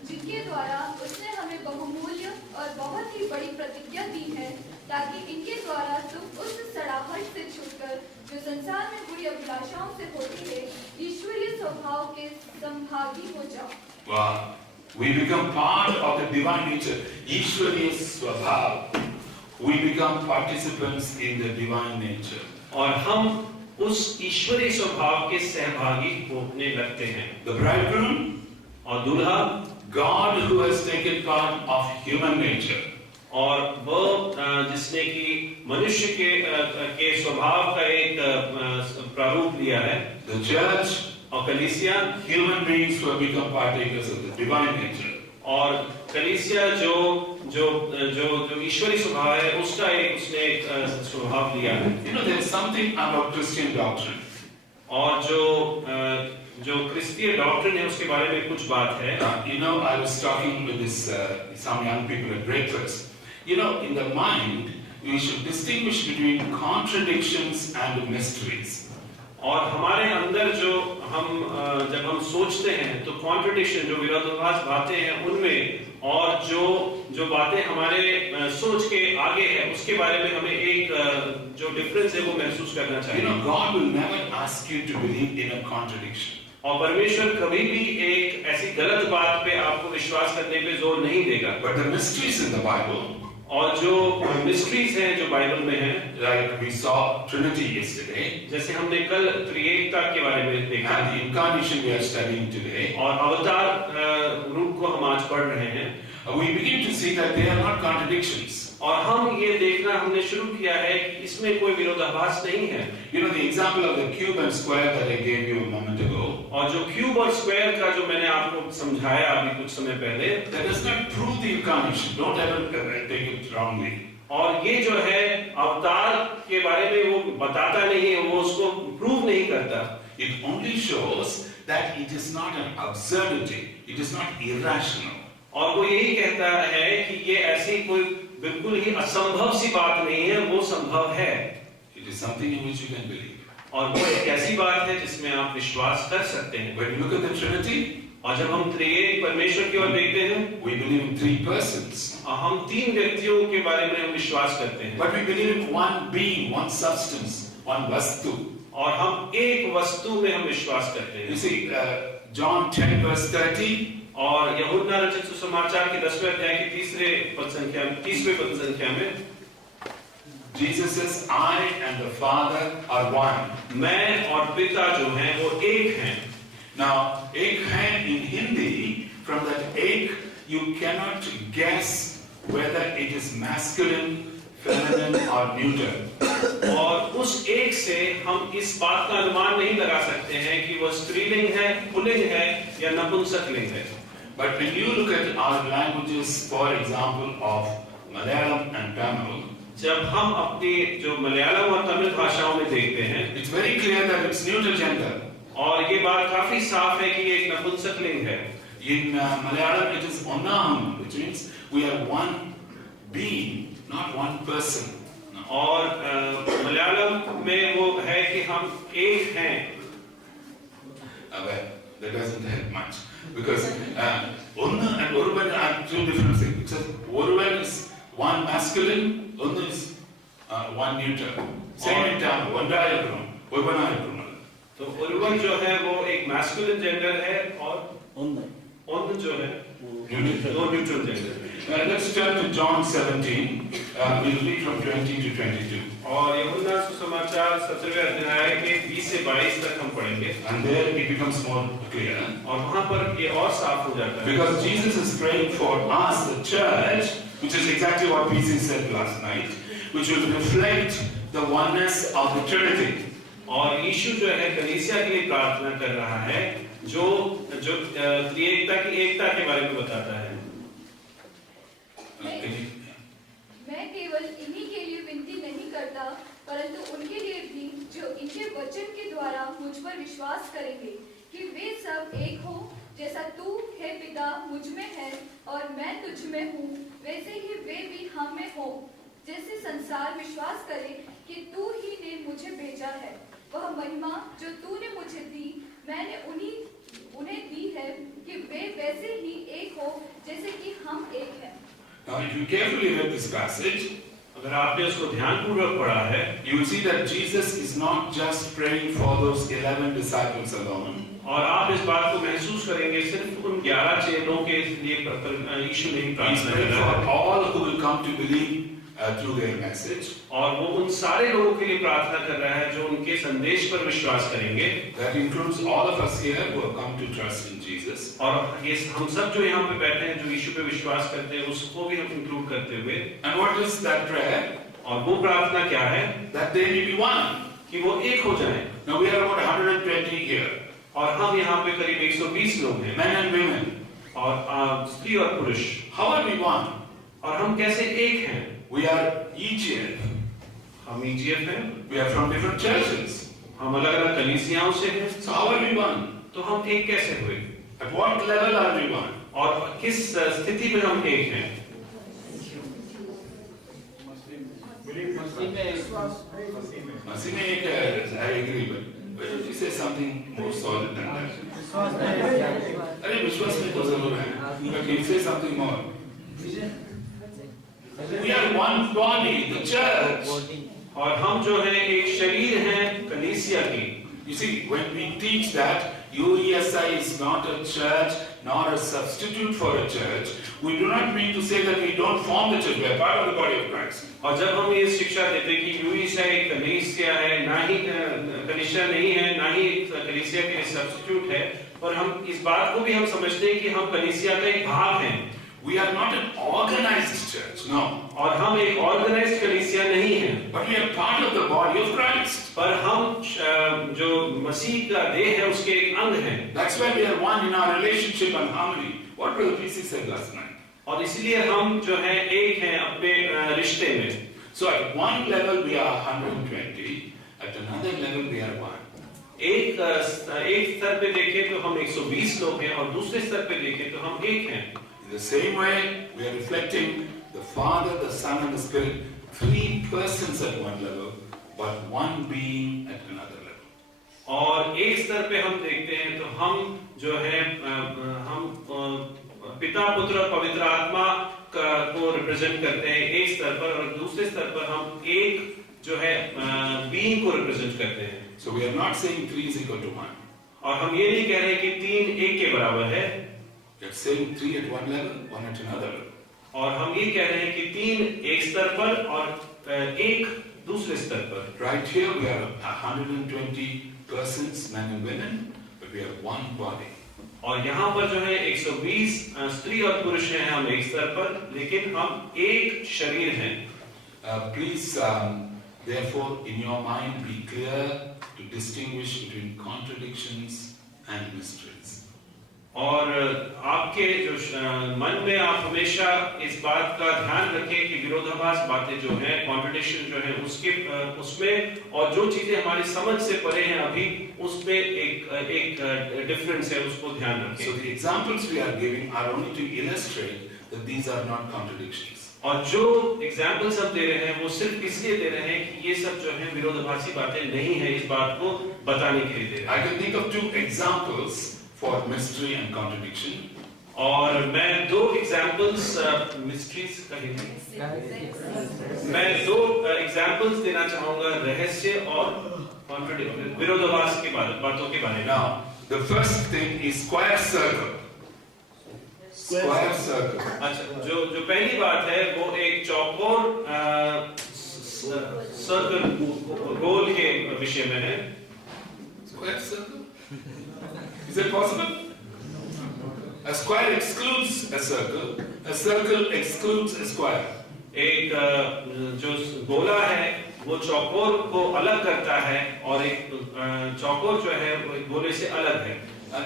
जिनके द्वारा उसने हमें बहुमूल्य और बहुत ही बड़ी प्रतिज्ञा दी है, ताकि इनके द्वारा तुम उस सड़ाहट से छूटकर जो संसार में बुरी अभिलाषाओं से होती है, ईश्वरीय स्वभाव के संभागी हो जाओ। Wow. We become part of the divine nature. Ishwariya Swabhav. We become participants in the divine nature. और हम उस ईश्वरीय स्वभाव के सहभागी होने लगते हैं। The bridegroom, और दूल्हा, God who has taken part of human nature. और वो जिसने कि मनुष्य के स्वभाव का एक प्रारूप लिया है। The church, और कलीसिया, human beings who have become partakers of the divine nature. और कलीसिया जो ईश्वरी स्वभाव है उसका उसने एक स्वभाव लिया है। You know, there is something about Christian doctrine. और जो क्रिस्तीय डॉक्ट्रिन है उसके बारे में कुछ बात है। You know, I was talking with some young people at breakfast. You know, in the mind, we should distinguish between contradictions and mysteries. और हमारे अंदर जब हम सोचते हैं तो कॉन्ट्रडिक्शन, जो विरोधाभास बातें हैं उनमें, और जो बातें हमारे सोच के आगे है उसके बारे में हमें एक जो डिफरेंस है वो महसूस करना You चाहिए। know, God will never ask you to believe in a contradiction. और परमेश्वर कभी भी एक ऐसी गलत बात पे आपको विश्वास करने पे जोर नहीं देगा। But the mysteries in the Bible, और जो मिस्ट्रीज हैं जो बाइबल में हैं, like we saw Trinity yesterday, जैसे हमने कल त्रिएकता के बारे में देखा, and the incarnation we are studying today, और अवतार रूप को हम आज पढ़ रहे हैं, we begin to see that they are not contradictions. और हम ये देखना हमने शुरू किया है कि इसमें कोई विरोधाभास नहीं है। You know, the example of the cube and square that I gave you a moment ago, और जो क्यूब और स्क्वायर का जो मैंने आपको समझाया अभी कुछ समय पहले, that does not prove the incarnation. Don't ever take it wrongly. और ये जो है अवतार के बारे में वो बताता नहीं है, वो उसको प्रूव नहीं करता। It only shows that it is not an absurdity. It is not irrational. और वो यही कहता है कि ये ऐसी कोई बिल्कुल ही असंभव सी बात नहीं है, वो संभव है। It is something in which you can believe. और वो एक ऐसी बात है जिसमें आप विश्वास कर सकते हैं। When you look at the Trinity, और जब हम त्रिएक परमेश्वर की ओर देखते हैं, we believe in three persons. हम तीन व्यक्तियों के बारे में हम विश्वास करते हैं, But we believe in one being, one substance, one vastu. और हम एक वस्तु में हम विश्वास करते You हैं। see, John 10 verse 30, और यूहन्ना रचित सुसमाचार के 10वें अध्याय की 30वें पद संख्या में Jesus says, I and the Father are one. मैं और पिता जो हैं वो एक हैं। Now, ek hai in Hindi, from that ek, you cannot guess whether it is masculine, feminine or neuter. और उस एक से हम इस बात का अनुमान नहीं लगा सकते हैं कि वो स्त्रीलिंग है, पुल्लिंग है या नपुंसकलिंग है। But when you look at our languages, for example, of Malayalam and Tamil, जब हम अपनी जो मलयालम और तमिल भाषाओं में देखते हैं, it's very clear that it's neuter gender. और ये बात काफी साफ है कि ये एक नपुंसकलिंग है। In Malayalam, it is onnam, which means we are one being, not one person. और मलयालम में वो है कि हम एक हैं। Well, that doesn't help much because onna and oruvan are two different things. Because oruvan is one masculine, onna is one neuter. Same in Tamil, ondaayirukkum, oruvanayirukkum. तो उर्वन जो है वो एक मैस्कुलिन जेंडर है और उन जो है वो न्यूट्रल जेंडर है। Let's turn to John 17. We'll read from 20 to 22. और यूहन्ना सुसमाचार 17वें अध्याय के 20 से 22 तक हम पढ़ेंगे। And there it becomes more clear. और वहाँ पर ये और साफ हो जाता है। Because Jesus is praying for us, the church, which is exactly what PC said last night, which will reflect the oneness of the Trinity. और यीशु जो है कलीसिया के लिए प्रार्थना कर रहा है जो त्रिएकता की एकता के बारे में बताता है। मैं केवल इन्हीं के लिए विनती नहीं करता, परंतु उनके लिए भी जो इनके वचन के द्वारा मुझ पर विश्वास करेंगे कि वे सब एक हो, जैसा तू हे पिता मुझ में है और मैं तुझ में हूँ, वैसे ही वे भी हम में हो। जैसे संसार विश्वास करे कि तू ही ने मुझे भेजा है, वह महिमा जो तूने मुझे दी मैंने उन्हें दी है कि वे वैसे ही एक हो जैसे कि हम एक हैं। Now, if you carefully read this passage, अगर आपने उसको ध्यानपूर्वक पढ़ा है, you will see that Jesus is not just praying for those 11 disciples alone. और आप इस बात को महसूस करेंगे सिर्फ उन 11 चेलों के लिए यीशु नहीं He's प्रार्थना कर praying रहा for है, all who will come to believe through their message. और वो उन सारे लोगों के लिए प्रार्थना कर रहा है जो उनके संदेश पर विश्वास करेंगे। That includes all of us here who have come to trust in Jesus. और ये हम सब जो यहाँ पे बैठे हैं जो यीशु पे विश्वास करते हैं उसको भी हम इंक्लूड करते हुए। And what is that prayer? और वो प्रार्थना क्या है? That they may be one. कि वो एक हो जाएं। Now we are about 120 here, और हम यहाँ पे करीब 120 लोग हैं, men and women. और स्त्री और पुरुष। How are we one? और हम कैसे एक हैं? We are EGF. हम EGF हैं, We are from different churches. हम अलग-अलग कलीसियाओं से हैं। So how are we one? तो हम एक कैसे हुए? At what level are we one? और किस स्थिति में हम एक हैं? मसीह में एक है, I agree, but if you say something more solid than that. अरे विश्वास में तो जरूर है, but you say something more. We are one body, the church. और हम जो है एक शरीर हैं कलीसिया की। You see, when we teach that UESI is not a church, nor a substitute for a church, we do not mean to say that we don't form the church. We are part of the body of Christ. और जब हम ये शिक्षा देते हैं कि यूएसआई कलीसिया है, ना ही कलीसिया नहीं है, ना ही कलीसिया के लिए सब्स्टिट्यूट है, और हम इस बात को भी हम समझते हैं कि हम कलीसिया का एक भाग हैं। We are not an organized church, no. और हम एक ऑर्गेनाइज्ड कलीसिया नहीं हैं, But we are part of the body of Christ. पर हम जो मसीह का देह है उसके एक अंग हैं। That's why we are one in our relationship and harmony. What Brother PC said last night. और इसलिए हम जो है एक हैं अपने रिश्ते में। So at one level we are 120, at another level we are one. एक स्तर पे देखें तो हम 120 लोग हैं और दूसरे स्तर पे देखें तो हम एक हैं। In the same way, we are reflecting the Father, the Son, and the Spirit, three persons at one level, but one being at another level. और एक स्तर पे हम देखते हैं तो हम जो है हम पिता पुत्र और पवित्र आत्मा को रिप्रेजेंट करते हैं एक स्तर पर, और दूसरे स्तर पर हम एक जो है बीइंग को रिप्रेजेंट करते हैं। So we are not saying 3 is equal to 1. और हम ये नहीं कह रहे कि 3 1 के बराबर है, We are saying 3 at one level, 1 at another level. और हम ये कह रहे हैं कि 3 एक स्तर पर और 1 दूसरे स्तर पर। Right here we are 120 persons, men and women, but we are one body. और यहाँ पर जो है 120 स्त्री और पुरुष हैं, हम एक स्तर पर, लेकिन हम एक शरीर हैं। Please, therefore, in your mind, be clear to distinguish between contradictions and mysteries. और आपके जो मन में आप हमेशा इस बात का ध्यान रखें कि विरोधाभास बातें जो हैं, कॉन्ट्रडिक्शन जो है उसमें और जो चीजें हमारी समझ से परे हैं अभी उसमें एक डिफरेंस है, उसको ध्यान रखें। So the examples we are giving are only to illustrate that these are not contradictions. और जो एग्जाम्पल्स हम दे रहे हैं वो सिर्फ इसलिए दे रहे हैं कि ये सब जो है विरोधाभासी बातें नहीं है, इस बात को बताने के लिए दे रहे हैं। I can think of 2 examples for mystery and contradiction. और मैं 2 एग्जाम्पल्स मिस्ट्रीज मैं 2 एग्जाम्पल्स देना चाहूंगा रहस्य और विरोधाभास की बातों के बारे में। Now, the first thing is square circle. Square circle. अच्छा, जो पहली बात है वो एक चौकोर सर्कल गोल के विषय में है। Square circle? Is it possible? A square excludes a circle excludes a square. एक जो गोला है वो चौकोर को अलग करता है और एक चौकोर जो है वो एक गोले से अलग है।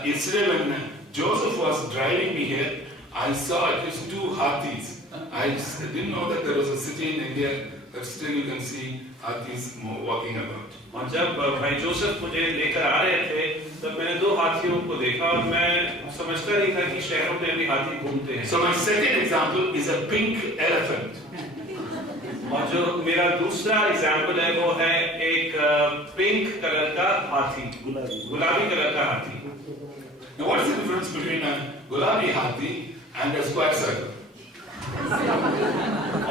Yesterday when Joseph was driving me here, I saw at least 2 hathis. I didn't know that there was a city in India, but still you can see hathis walking about. और जब भाई जोसेफ मुझे लेकर आ रहे थे तब मैंने 2 हाथियों को देखा और मैं समझता नहीं था कि शहरों में भी हाथी घूमते हैं। So my second example is a pink elephant. और जो मेरा दूसरा एग्जाम्पल है वो है एक पिंक कलर का हाथी, गुलाबी कलर का हाथी। Now what is the difference between a gulabi hathi and a square circle?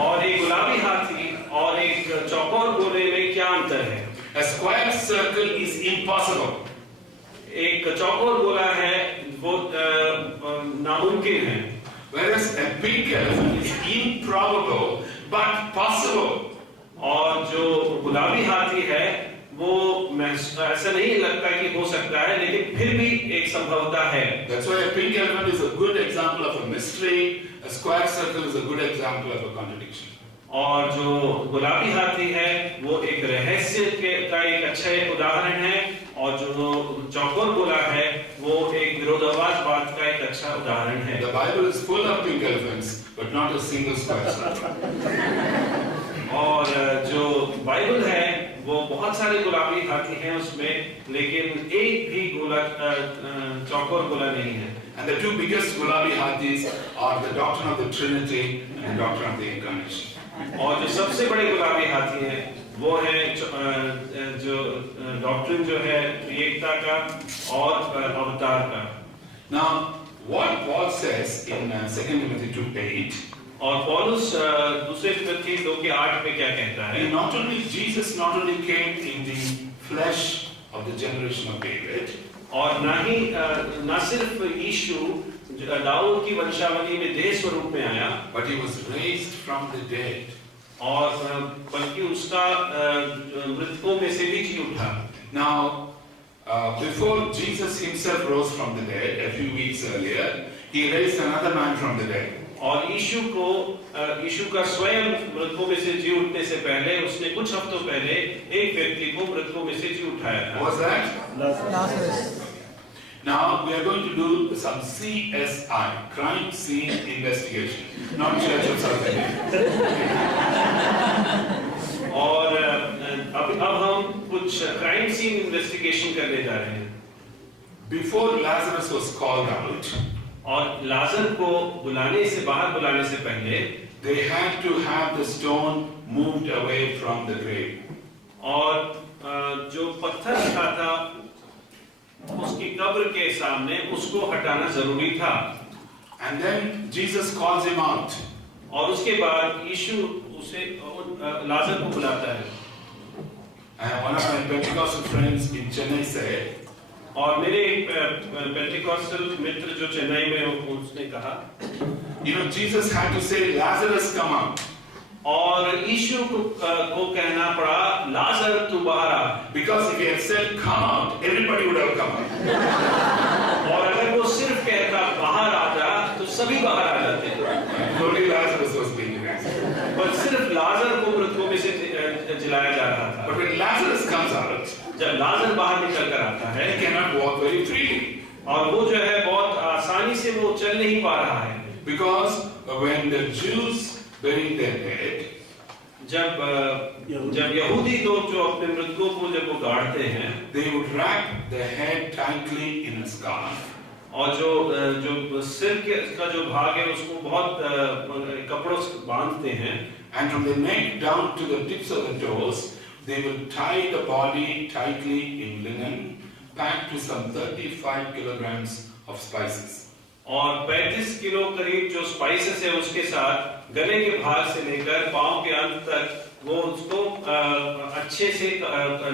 और एक गुलाबी हाथी और एक चौकोर गोले में क्या अंतर है? A square circle is impossible. एक चौकोर गोला है वो नामुमकिन है। Whereas a pink elephant is improbable but possible. और जो गुलाबी हाथी है वो ऐसा नहीं लगता कि हो सकता है, लेकिन फिर भी एक संभवता है। That's why a pink elephant is a good example of a mystery. A square circle is a good example of a contradiction. और जो गुलाबी हाथी है वो एक रहस्य का एक अच्छा उदाहरण है, और जो चौकोर गोला है वो एक विरोधाभास बात का एक अच्छा उदाहरण है। The Bible is full of pink elephants, but not a single square circle. और जो बाइबल है वो बहुत सारे गुलाबी हाथी हैं उसमें, लेकिन एक भी गोला चौकोर गोला नहीं है। And the 2 biggest gulabi hathis are the doctrine of the Trinity and the doctrine of the Incarnation. और जो सबसे बड़े गुलाबी हाथी हैं वो है जो डॉक्ट्रिन जो है त्रिएकता का और अवतार का। Now, what Paul says in 2 Timothy 2:8, और पौलुस दूसरे तिमोथी 2:8 में क्या कहता है? Jesus not only came in the flesh of the generation of David, और ना सिर्फ यीशु दाऊद की वंशावली में देह स्वरूप में आया, but he was raised from the dead. और बल्कि उसका मृतकों में से भी जी उठा। Now, before Jesus himself rose from the dead, a few weeks earlier, he raised another man from the dead. और यीशु का स्वयं मृतकों में से जी उठने से पहले उसने कुछ हफ्तों पहले एक व्यक्ति को मृतकों में से जी उठाया था। Was that? Now we are going to do some CSI, crime scene investigation, not Church of South India. और अब हम कुछ क्राइम सीन इन्वेस्टिगेशन करने जा रहे हैं। Before Lazarus was called out, और लाजर को बाहर बुलाने से पहले they had to have the stone moved away from the grave. और जो पत्थर रखा था उसकी कब्र के सामने उसको हटाना जरूरी था। And then Jesus calls him out. और उसके बाद यीशु उसे लाजर को बुलाता है। And one of my Pentecostal friends in Chennai said, और मेरे पेंटिकॉस्टल मित्र जो चेन्नई में हो, उसने कहा, you know, Jesus had to say, Lazarus, come out. और यीशु को कहना पड़ा, लाजर तू बाहर आ। Because if he had said, come out, everybody would have come out. और अगर वो सिर्फ कहता बाहर आ जा, तो सभी बाहर आ जाते। Only Lazarus was being raised. पर सिर्फ लाजर को मृतकों में से जिलाया जा रहा था। But when Lazarus comes out, जब लाजर बाहर निकल कर आता है, he cannot walk very freely. और वो जो है बहुत आसानी से वो चल नहीं पा रहा है। Because when the Jews buried their dead, जब यहूदी लोग जो अपने मृतकों को जब वो गाड़ते हैं, they would wrap the head tightly in a scarf. और जो सिर का जो भाग है उसको बहुत कपड़ों से बांधते हैं। And from the neck down to the tips of the toes, they will tie the body tightly in linen, packed with some 35 kilograms of spices. और 35 किलो करीब जो स्पाइसेस है उसके साथ गले के भाग से लेकर पांव के अंत तक वो उसको अच्छे से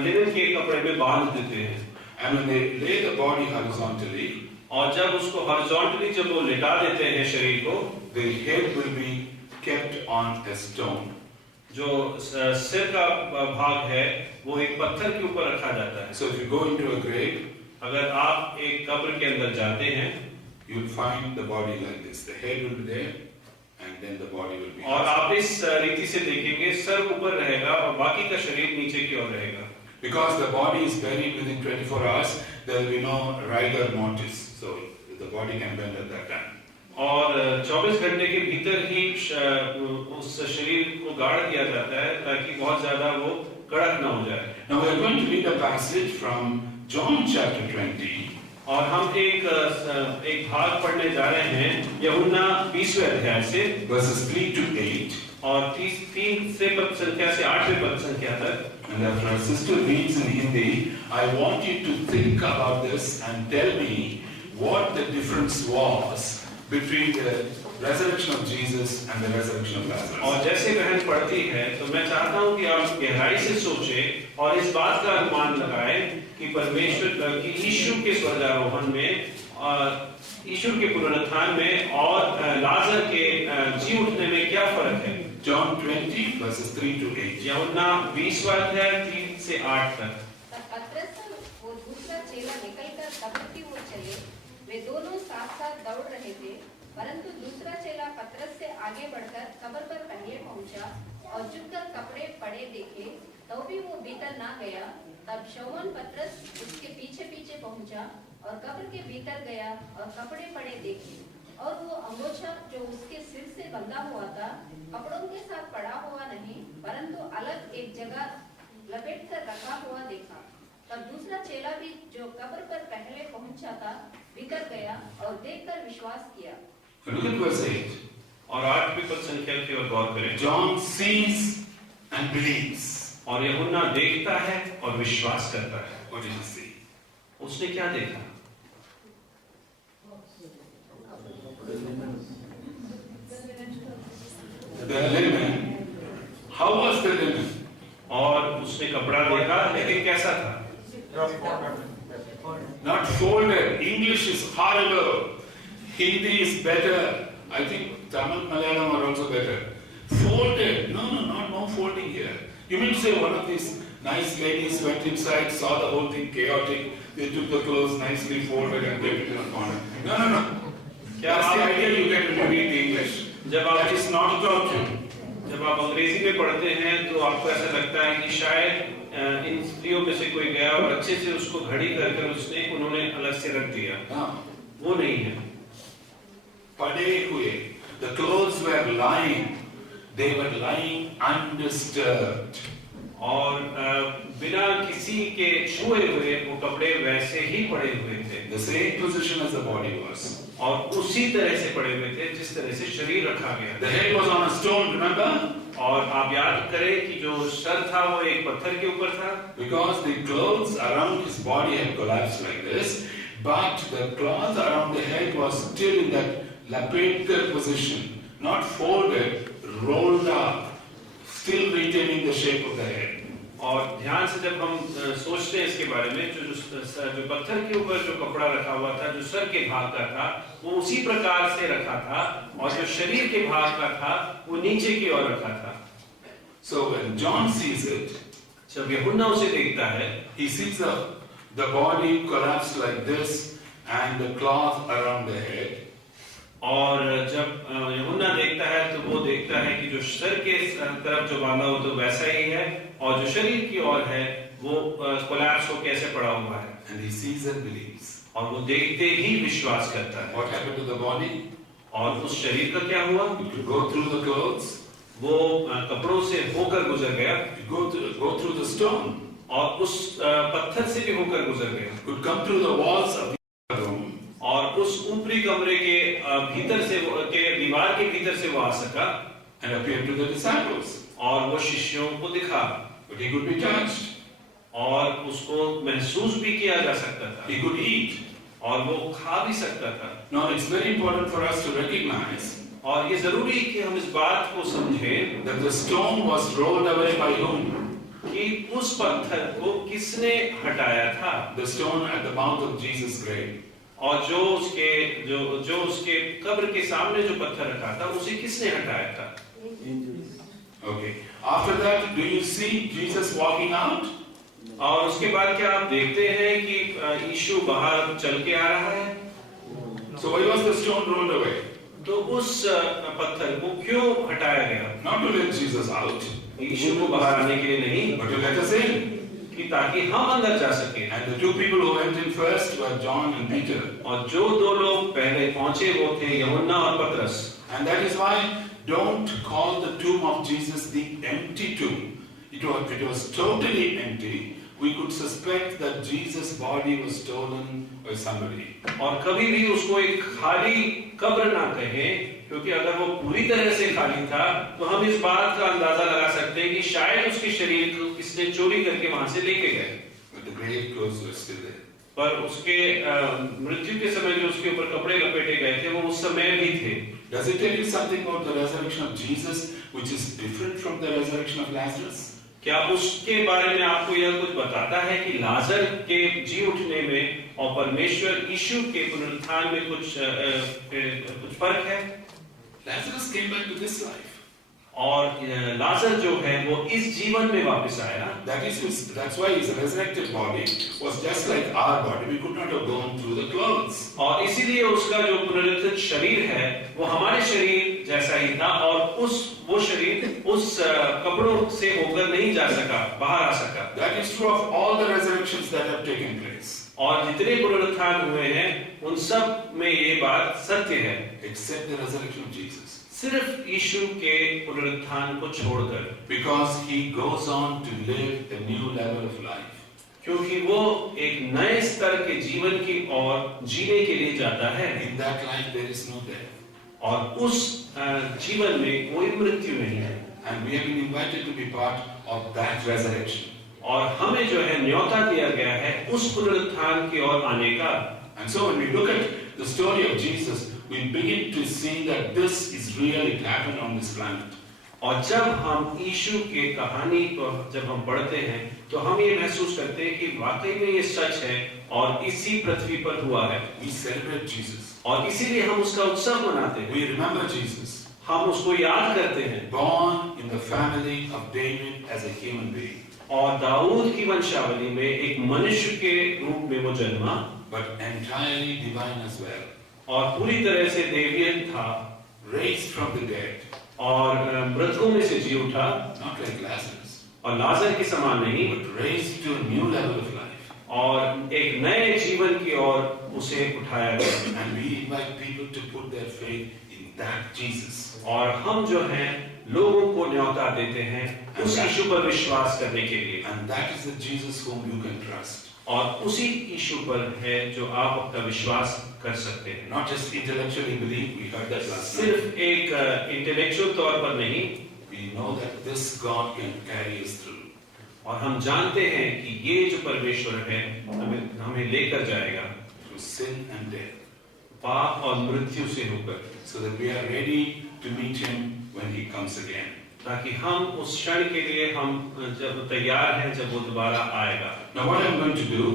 लिनन के कपड़े में बांध देते हैं। And when they lay the body horizontally, और जब उसको हॉरिजॉन्टली जब वो लिटा देते हैं शरीर को, the head will be kept on a stone. जो सिर का भाग है वो एक पत्थर के ऊपर रखा जाता है। So if you go into a grave, अगर आप एक कब्र के अंदर जाते हैं, you will find the body like this. The head will be there, and then the body will be. और आप इस रीति से देखेंगे, सर ऊपर रहेगा और बाकी का शरीर नीचे की ओर रहेगा। Because the body is buried within 24 hours, there will be no rigor mortis, so the body can bend at that time. और 24 घंटे के भीतर ही उस शरीर को गाड़ दिया जाता है ताकि बहुत ज्यादा वो कड़क ना हो जाए। Now we are going to read a passage from John chapter 20. और हम एक भाग पढ़ने जा रहे हैं यूहन्ना 20वें अध्याय से verses 3 to 8. और 3 से पद संख्या से 8वें पद संख्या तक। And after our sister reads in Hindi, I want you to think about this and tell me what the difference was between the resurrection of Jesus and the resurrection of Lazarus. और जैसे बहन पढ़ती है तो मैं चाहता हूं कि आप गहराई से सोचें और इस बात का अनुमान लगाएं कि परमेश्वर की यीशु के स्वर्गारोहण में, यीशु के पुनरुत्थान में और लाजर के जी उठने में क्या फर्क है। John 20 verses 3 to 8. यूहन्ना 20वां अध्याय 3 से 8 तक। तब पतरस और दूसरा चेला निकलकर कब्र की ओर चले। वे दोनों साथ साथ दौड़ रहे थे, परंतु दूसरा चेला पतरस से आगे बढ़कर कब्र पर पहले पहुंचा और झुककर कपड़े पड़े देखे, तो भी वो भीतर ना गया। तब शमौन पतरस उसके पीछे पीछे पहुंचा और कब्र के भीतर गया और कपड़े पड़े देखे, और वो अंगोछा जो उसके सिर से बंधा हुआ था कपड़ों के साथ पड़ा हुआ नहीं, परंतु अलग एक जगह लपेट कर रखा हुआ देखा। तब दूसरा चेला भी जो कब्र पर पहले पहुंचा था भीतर गया और देखकर विश्वास किया। Look at verse 8. और 8वीं पद संख्या की ओर गौर करें। John sees and believes. और यूहन्ना देखता है और विश्वास करता है। What did he see? उसने क्या देखा? The linen. How was the linen? और उसने कपड़ा देखा, लेकिन कैसा था? Not folded. English is horrible. Hindi is better. I think Tamil, Malayalam are also better. Folded. No folding here. You mean to say one of these nice ladies went inside, saw the whole thing chaotic, they took the clothes nicely folded and kept it in a corner. No. That's the idea you get when you read the English. That is not at true. जब आप अंग्रेजी में पढ़ते हैं तो आपको ऐसा लगता है कि शायद इन स्त्रियों में से कोई गया और अच्छे से उसको घड़ी करके उन्होंने अलग से रख दिया। वो नहीं है। पड़े हुए. The clothes were lying. They were lying undisturbed. और बिना किसी के छुए हुए वो कपड़े वैसे ही पड़े हुए थे। The same position as the body was. और उसी तरह से पड़े हुए थे जिस तरह से शरीर रखा गया The head was on a stone, remember? और आप याद करें कि जो सर था वो एक पत्थर के ऊपर था Because the clothes around his body had collapsed like this, but the cloth around the head was still in that lapel position, not folded, rolled up, still retaining the shape of the head. और ध्यान से जब हम सोचते हैं इसके बारे में जो पत्थर के ऊपर जो कपड़ा रखा हुआ था जो सर के भाग का था वो उसी प्रकार से रखा था और जो शरीर के भाग का था वो नीचे की ओर रखा था So when John sees it, जब यूहन्ना उसे देखता है he sees the body collapsed like this and the cloth around the head. और जब यूहन्ना देखता है तो वो देखता है कि जो सर के तरफ जो बांधा हो तो वैसा ही है और जो शरीर की ओर है वो कोलैप्स हो कैसे पड़ा हुआ है And he sees and believes. और वो देखते ही विश्वास करता है What happened to the body? और उस शरीर का क्या हुआ It could go through the clothes, वो कपड़ों से होकर गुजर गया it could go through the stone, और उस पत्थर से भी होकर गुजर गया it could come through the walls of the room, और उस ऊपरी कमरे के भीतर से के दीवार के भीतर से वो आ सका and appear to the disciples. और वो शिष्यों को दिखा But he could be touched, और उसको महसूस भी किया जा सकता था he could eat. और वो खा भी सकता था Now it's very important for us to recognize और ये जरूरी है कि हम इस बात को समझें that the stone was rolled away by whom? कि उस पत्थर को किसने हटाया था The stone at the mouth of Jesus' grave. और जो उसके कब्र के सामने जो पत्थर रखा था उसे किसने हटाया था Okay. After that, do you see Jesus walking out? और उसके बाद क्या आप देखते हैं कि यीशु बाहर चल के आ रहा है So why was the stone rolled away? तो उस पत्थर को क्यों हटाया गया Not to let Jesus out, यीशु को बाहर आने के लिए नहीं but to let us in. कि ताकि हम अंदर जा सके And the two people who went in first were John and Peter. और जो दो लोग पहले पहुंचे वो थे यूहन्ना और पतरस And that is why don't call the tomb of Jesus the empty tomb. It was totally empty. We could suspect that Jesus' body was stolen by somebody. और कभी भी उसको एक खाली कब्र ना कहें क्योंकि अगर वो पूरी तरह से खाली था तो हम इस बात का अंदाजा लगा सकते हैं कि शायद उसके शरीर को किसने चोरी करके वहां से लेके गए But the grave clothes were still there. पर उसके मृत्यु के समय जो उसके ऊपर कपड़े लपेटे गए थे वो उस समय भी थे Does it tell you something about the resurrection of Jesus which is different from the resurrection of Lazarus? क्या उसके बारे में आपको यह कुछ बताता है कि लाजर के जी उठने में और परमेश्वर यीशु के पुनरुत्थान में कुछ फर्क है Lazarus came back to this life. और लाजर जो है वो इस जीवन में वापस आया That's why his resurrected body was just like our body. We could not have gone through the clothes. और इसीलिए उसका जो पुनरुत्थित शरीर है वो हमारे शरीर जैसा ही था और वो शरीर उस कपड़ों से होकर नहीं जा सका बाहर आ सका That is true of all the resurrections that have taken place. और जितने पुनरुत्थान हुए हैं उन सब में ये बात सत्य है Except the resurrection of Jesus. सिर्फ यीशु के पुनरुत्थान को छोड़कर Because he goes on to live a new level of life. क्योंकि वो एक नए स्तर के जीवन की ओर जीने के लिए जाता है In that life there is no death. और उस जीवन में कोई मृत्यु नहीं है And we have been invited to be part of that resurrection. और हमें जो है न्योता दिया गया है उस पुनरुत्थान की ओर आने का And so when we look at the story of Jesus, we begin to see that this is real, it happened on this planet. और जब हम यीशु के कहानी को जब हम पढ़ते हैं तो हम ये महसूस करते हैं कि वाकई में ये सच है और इसी पृथ्वी पर हुआ है We celebrate Jesus. और इसीलिए हम उसका उत्सव मनाते हैं We remember Jesus, हम उसको याद करते हैं born in the family of David as a human being, और दाऊद की वंशावली में एक मनुष्य के रूप में वो जन्मा but entirely divine as well, और पूरी तरह से देवीय था raised from the dead, और मृतकों में से जी उठा not like Lazarus, और लाजर के समान नहीं but raised to a new level of life. और एक नए जीवन की ओर उसे उठाया गया And we invite people to put their faith in that Jesus. और हम जो हैं लोगों को न्योता देते हैं उस यीशु पर विश्वास करने के लिए And that is the Jesus whom you can trust. और उसी यीशु पर है जो आप अपना विश्वास कर सकते हैं। Not just intellectually believe, we heard that last night. सिर्फ एक इंटेलेक्चुअल तौर पर नहीं, We know that this God can carry us through. और हम जानते हैं कि ये जो परमेश्वर है हमें लेकर जाएगा Through sin and death. पाप और मृत्यु से होकर, So that we are ready to meet Him when He comes again. ताकि हम उस क्षण के लिए हम जब तैयार हैं जब वो दोबारा आएगा। Now what I'm going to do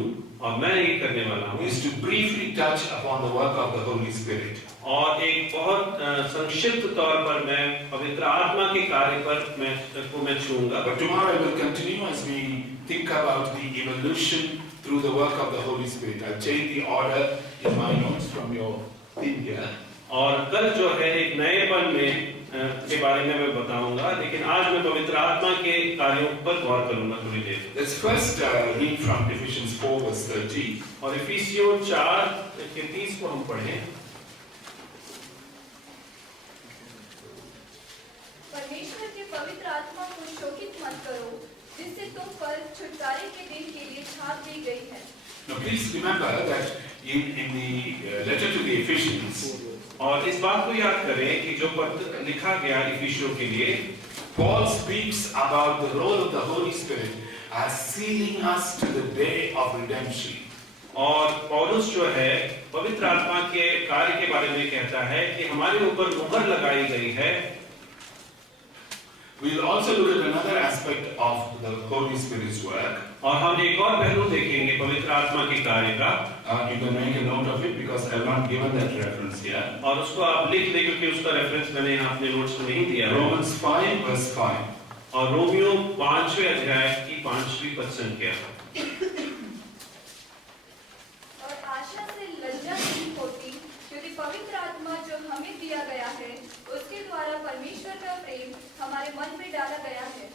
और मैं ये करने वाला हूँ is to briefly touch upon the work of the Holy Spirit. और एक बहुत संक्षिप्त तौर पर मैं पवित्र आत्मा के कार्य पर मैं छूंगा। But tomorrow I will continue as we think about the evolution through the work of the Holy Spirit. I'll change the order in my notes from your thing here. और कल जो है एक नएपन में के बारे में मैं बताऊंगा, लेकिन आज मैं पवित्र आत्मा के कार्यों पर गौर करूंगा थोड़ी देर। Let's first read from Ephesians 4 verse 30. और इफिसियों 4 के 30 को हम पढ़ें। परमेश्वर के पवित्र आत्मा को शोकित मत करो, जिससे तुम पर छुटकारे के दिन के लिए छाप दी गई है। Now please remember that in the letter to the Ephesians, और इस बात को याद करें कि जो पत्र लिखा गया इफिसियों के लिए, Paul speaks about the role of the Holy Spirit as sealing us to the day of redemption. और पौलुस जो है पवित्र आत्मा के कार्य के बारे में कहता है कि हमारे ऊपर मुहर लगाई गई है। We'll also look at another aspect of the Holy Spirit's work. और हम एक और पहलू देखेंगे पवित्र आत्मा के कार्य का। You can make a note of it because I have not given that reference here. और उसको आप लिख लें क्योंकि उसका रेफरेंस मैंने यहाँ अपने नोट्स में नहीं दिया है। Romans 5 verse 5. और रोमियो 5वें अध्याय की 5वीं पद संख्या। और आशा से लज्जा नहीं होती, क्योंकि पवित्र आत्मा जो हमें दिया गया है, उसके द्वारा परमेश्वर का प्रेम हमारे मन में डाला गया है।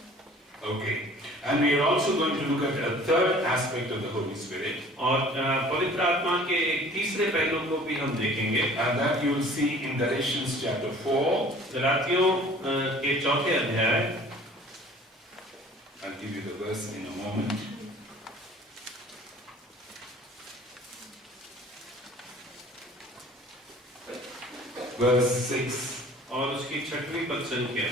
Okay. And we are also going to look at a third aspect of the Holy Spirit. और पवित्र आत्मा के एक तीसरे पहलू को भी हम देखेंगे। And that you will see in Galatians chapter 4. गलातियों के 4थे अध्याय। I'll give you the verse in a moment. Verse 6. और उसकी 6वीं पद संख्या।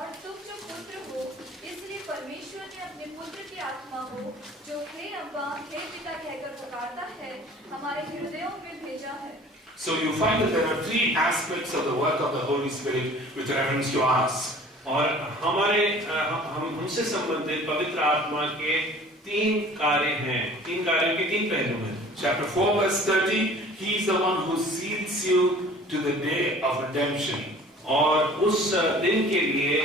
और तुम जो पुत्र हो, इसलिए परमेश्वर ने अपने पुत्र की आत्मा को, जो हे अब्बा हे पिता कहकर पुकारता है, हमारे हृदयों में भेजा है। So you find that there are three aspects of the work of the Holy Spirit with reference to us. और हमारे हमसे संबंधित पवित्र आत्मा के 3 कार्य हैं, 3 कार्यों के 3 पहलू हैं। Chapter 4 verse 30, He is the one who seals you to the day of redemption. और उस दिन के लिए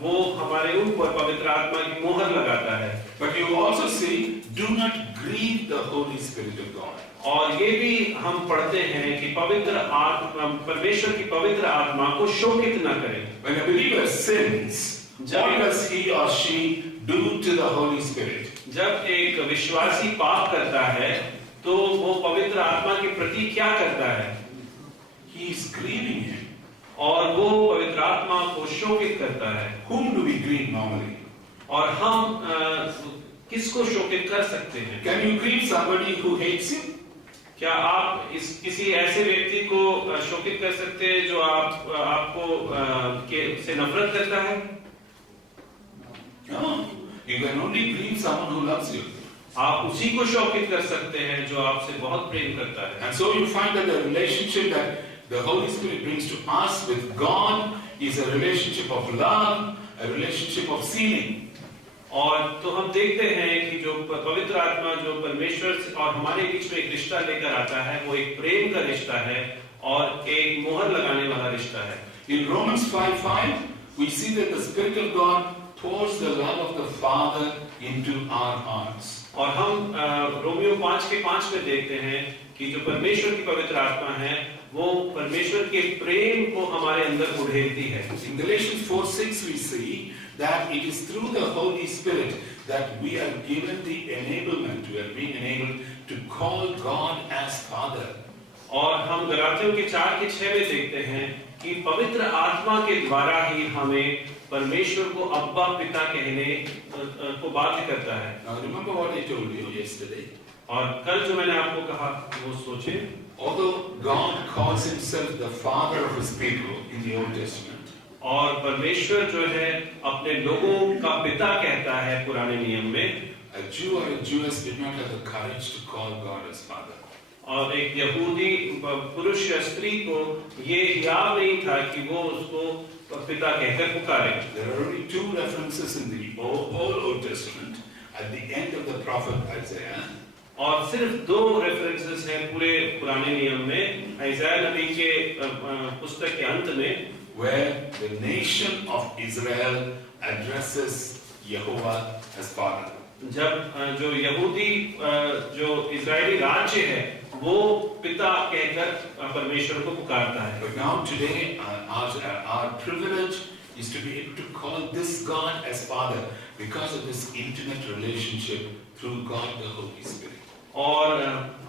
वो हमारे ऊपर पवित्र आत्मा की मोहर लगाता है। But you also see, do not grieve the Holy Spirit of God. और ये भी हम पढ़ते हैं कि पवित्र आत्मा, परमेश्वर की पवित्र आत्मा को शोकित न करें। When a believer sins, what does he or she do to the Holy Spirit? जब एक विश्वासी पाप करता है तो वो पवित्र आत्मा के प्रति क्या करता है? He is grieving him. और वो पवित्र आत्मा को शोकित करता है। Whom do we grieve normally? और हम किसको शोकित कर सकते हैं? Can you grieve somebody who hates you? क्या आप किसी ऐसे व्यक्ति को शोकित कर सकते हैं जो आपको से नफरत करता है? No. You can only grieve someone who loves you. आप उसी को शोकित कर सकते हैं जो आपसे बहुत प्रेम करता है। And so you find that the relationship that the Holy Spirit brings to us with God is a relationship of love, a relationship of sealing. और तो हम देखते हैं कि जो पवित्र आत्मा जो परमेश्वर और हमारे बीच में एक रिश्ता लेकर आता है, वो एक प्रेम का रिश्ता है और एक मोहर लगाने वाला रिश्ता है। In Romans 5:5, we see that the Spirit of God pours the love of the Father into our hearts. और हम रोमियो 5:5 में देखते हैं कि जो परमेश्वर की पवित्र आत्मा है, वो परमेश्वर के प्रेम को हमारे अंदर उड़ेलती है। In Galatians 4:6 we see that it is through the Holy Spirit that we are given the enablement, we are being enabled to call God as Father. और हम गलातियों के 4:6 में देखते हैं कि पवित्र आत्मा के द्वारा ही हमें परमेश्वर को अब्बा पिता कहने को बाध्य करता है। Now remember what I told you yesterday. और कल जो मैंने आपको कहा वो सोचे, Although God calls himself the father of his people in the Old Testament, और परमेश्वर जो है अपने लोगों का पिता कहता है पुराने नियम में, a Jew or a Jewess did not have the courage to call God as father. और एक यहूदी पुरुष या स्त्री को ये हियाव नहीं था कि वो उसको पिता कहकर पुकारे। There are only two references in the whole Old Testament at the end of the prophet Isaiah. और सिर्फ दो रेफरेंसेस हैं पूरे पुराने नियम में, इज़ाइया नबी के पुस्तक के अंत में, where the nation of Israel addresses Jehovah as father. जब जो यहूदी जो इजरायली राज्य है वो पिता कहकर परमेश्वर को पुकारता है। But now today our privilege is to be able to call this God as father because of this intimate relationship through God the Holy Spirit. और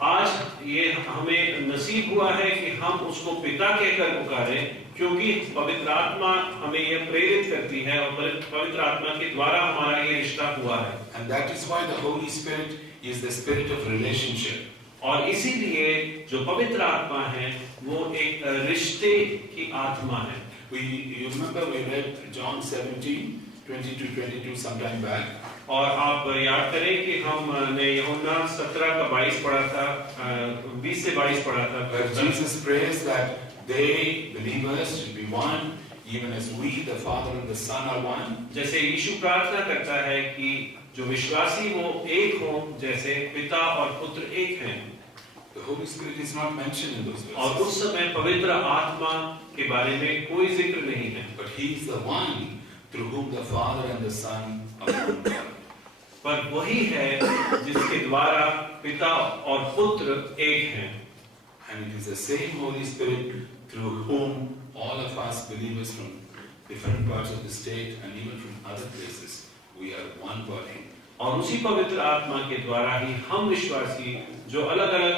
आज ये हमें नसीब हुआ है कि हम उसको पिता कहकर पुकारें, क्योंकि पवित्र आत्मा हमें यह प्रेरित करती है और पवित्र आत्मा के द्वारा हमारा ये रिश्ता हुआ है। And that is why the Holy Spirit is the spirit of relationship. और इसीलिए जो पवित्र आत्मा है वो एक रिश्ते की आत्मा है। You remember we read John 17:20-22 sometime back. और आप याद करें कि हमने यूहन्ना 17 का 22 पढ़ा था, 20 से 22 पढ़ा था। Where Jesus prays that they, believers, should be one, even as we, the Father and the Son, are one. जैसे यीशु प्रार्थना करता है कि जो विश्वासी वो एक हो जैसे पिता और पुत्र एक हैं। The Holy Spirit is not mentioned in those और verses. उस समय पवित्र आत्मा के बारे में कोई जिक्र नहीं है। But He is the one through whom the Father and the Son are one. पर वही है जिसके द्वारा पिता और पुत्र एक हैं। And it is the same Holy Spirit through whom all of us believers from different parts of the state and even from other places, we are one body. और उसी पवित्र आत्मा के द्वारा ही हम विश्वासी जो अलग अलग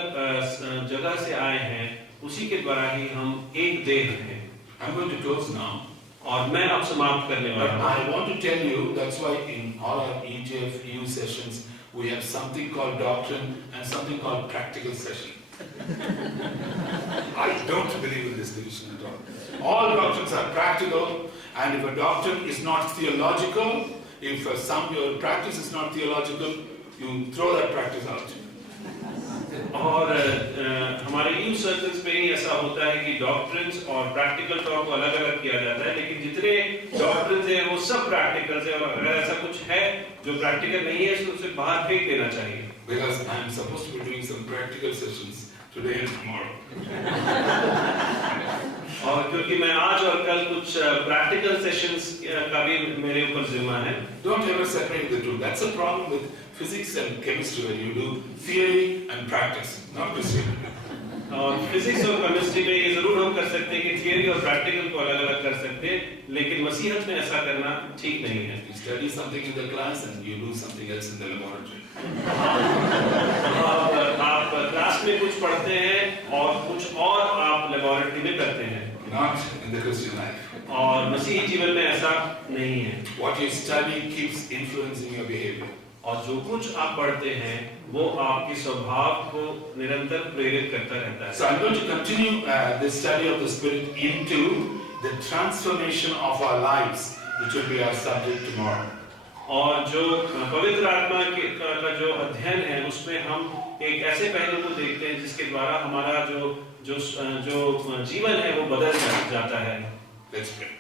जगह से आए हैं, उसी के द्वारा ही हम एक देह हैं। I'm going to close now. और मैं अब समाप्त करने But वाला हूँ। I want to tell you, that's why in all our EJF sessions, we have something called doctrine and something called practical session. I don't believe in this division at all. All doctrines are practical, and if a doctrine is not theological, if your practice is not theological, you throw that practice out. और हमारे यूथ सर्कल्स में ही ऐसा होता है कि डॉक्ट्रिन्स और प्रैक्टिकल टॉक को अलग अलग किया जाता है, लेकिन जितने डॉक्ट्रिन्स हैं वो सब प्रैक्टिकल्स हैं, और अगर ऐसा कुछ है जो प्रैक्टिकल नहीं है तो उसे बाहर फेंक देना चाहिए। Because I am supposed to be doing some practical sessions today and tomorrow. और क्योंकि मैं आज और कल कुछ प्रैक्टिकल सेशंस का भी मेरे ऊपर जिम्मा है। Don't ever separate the two. That's a problem with physics and chemistry, where you do theory and practice, not the same. और फिजिक्स और केमिस्ट्री में ये जरूर हम कर सकते हैं कि थियरी और प्रैक्टिकल को अलग अलग कर सकते हैं, लेकिन मसीहत में ऐसा करना ठीक नहीं है। You study something in the class and you do something else in the laboratory. आप क्लास में कुछ पढ़ते हैं और कुछ और आप लेबोरेटरी में करते हैं। Not in the Christian life. और मसीही जीवन में ऐसा नहीं है। What you study keeps influencing your behavior. और जो कुछ आप पढ़ते हैं वो आपके स्वभाव को निरंतर प्रेरित करता रहता है। So I'm going to continue this study of the Spirit into the transformation of our lives, which will be our subject tomorrow. और जो पवित्र आत्मा का जो अध्ययन है उसमें हम एक ऐसे पहलू को देखते हैं जिसके द्वारा हमारा जो जीवन है वो बदल जाता है। Let's pray.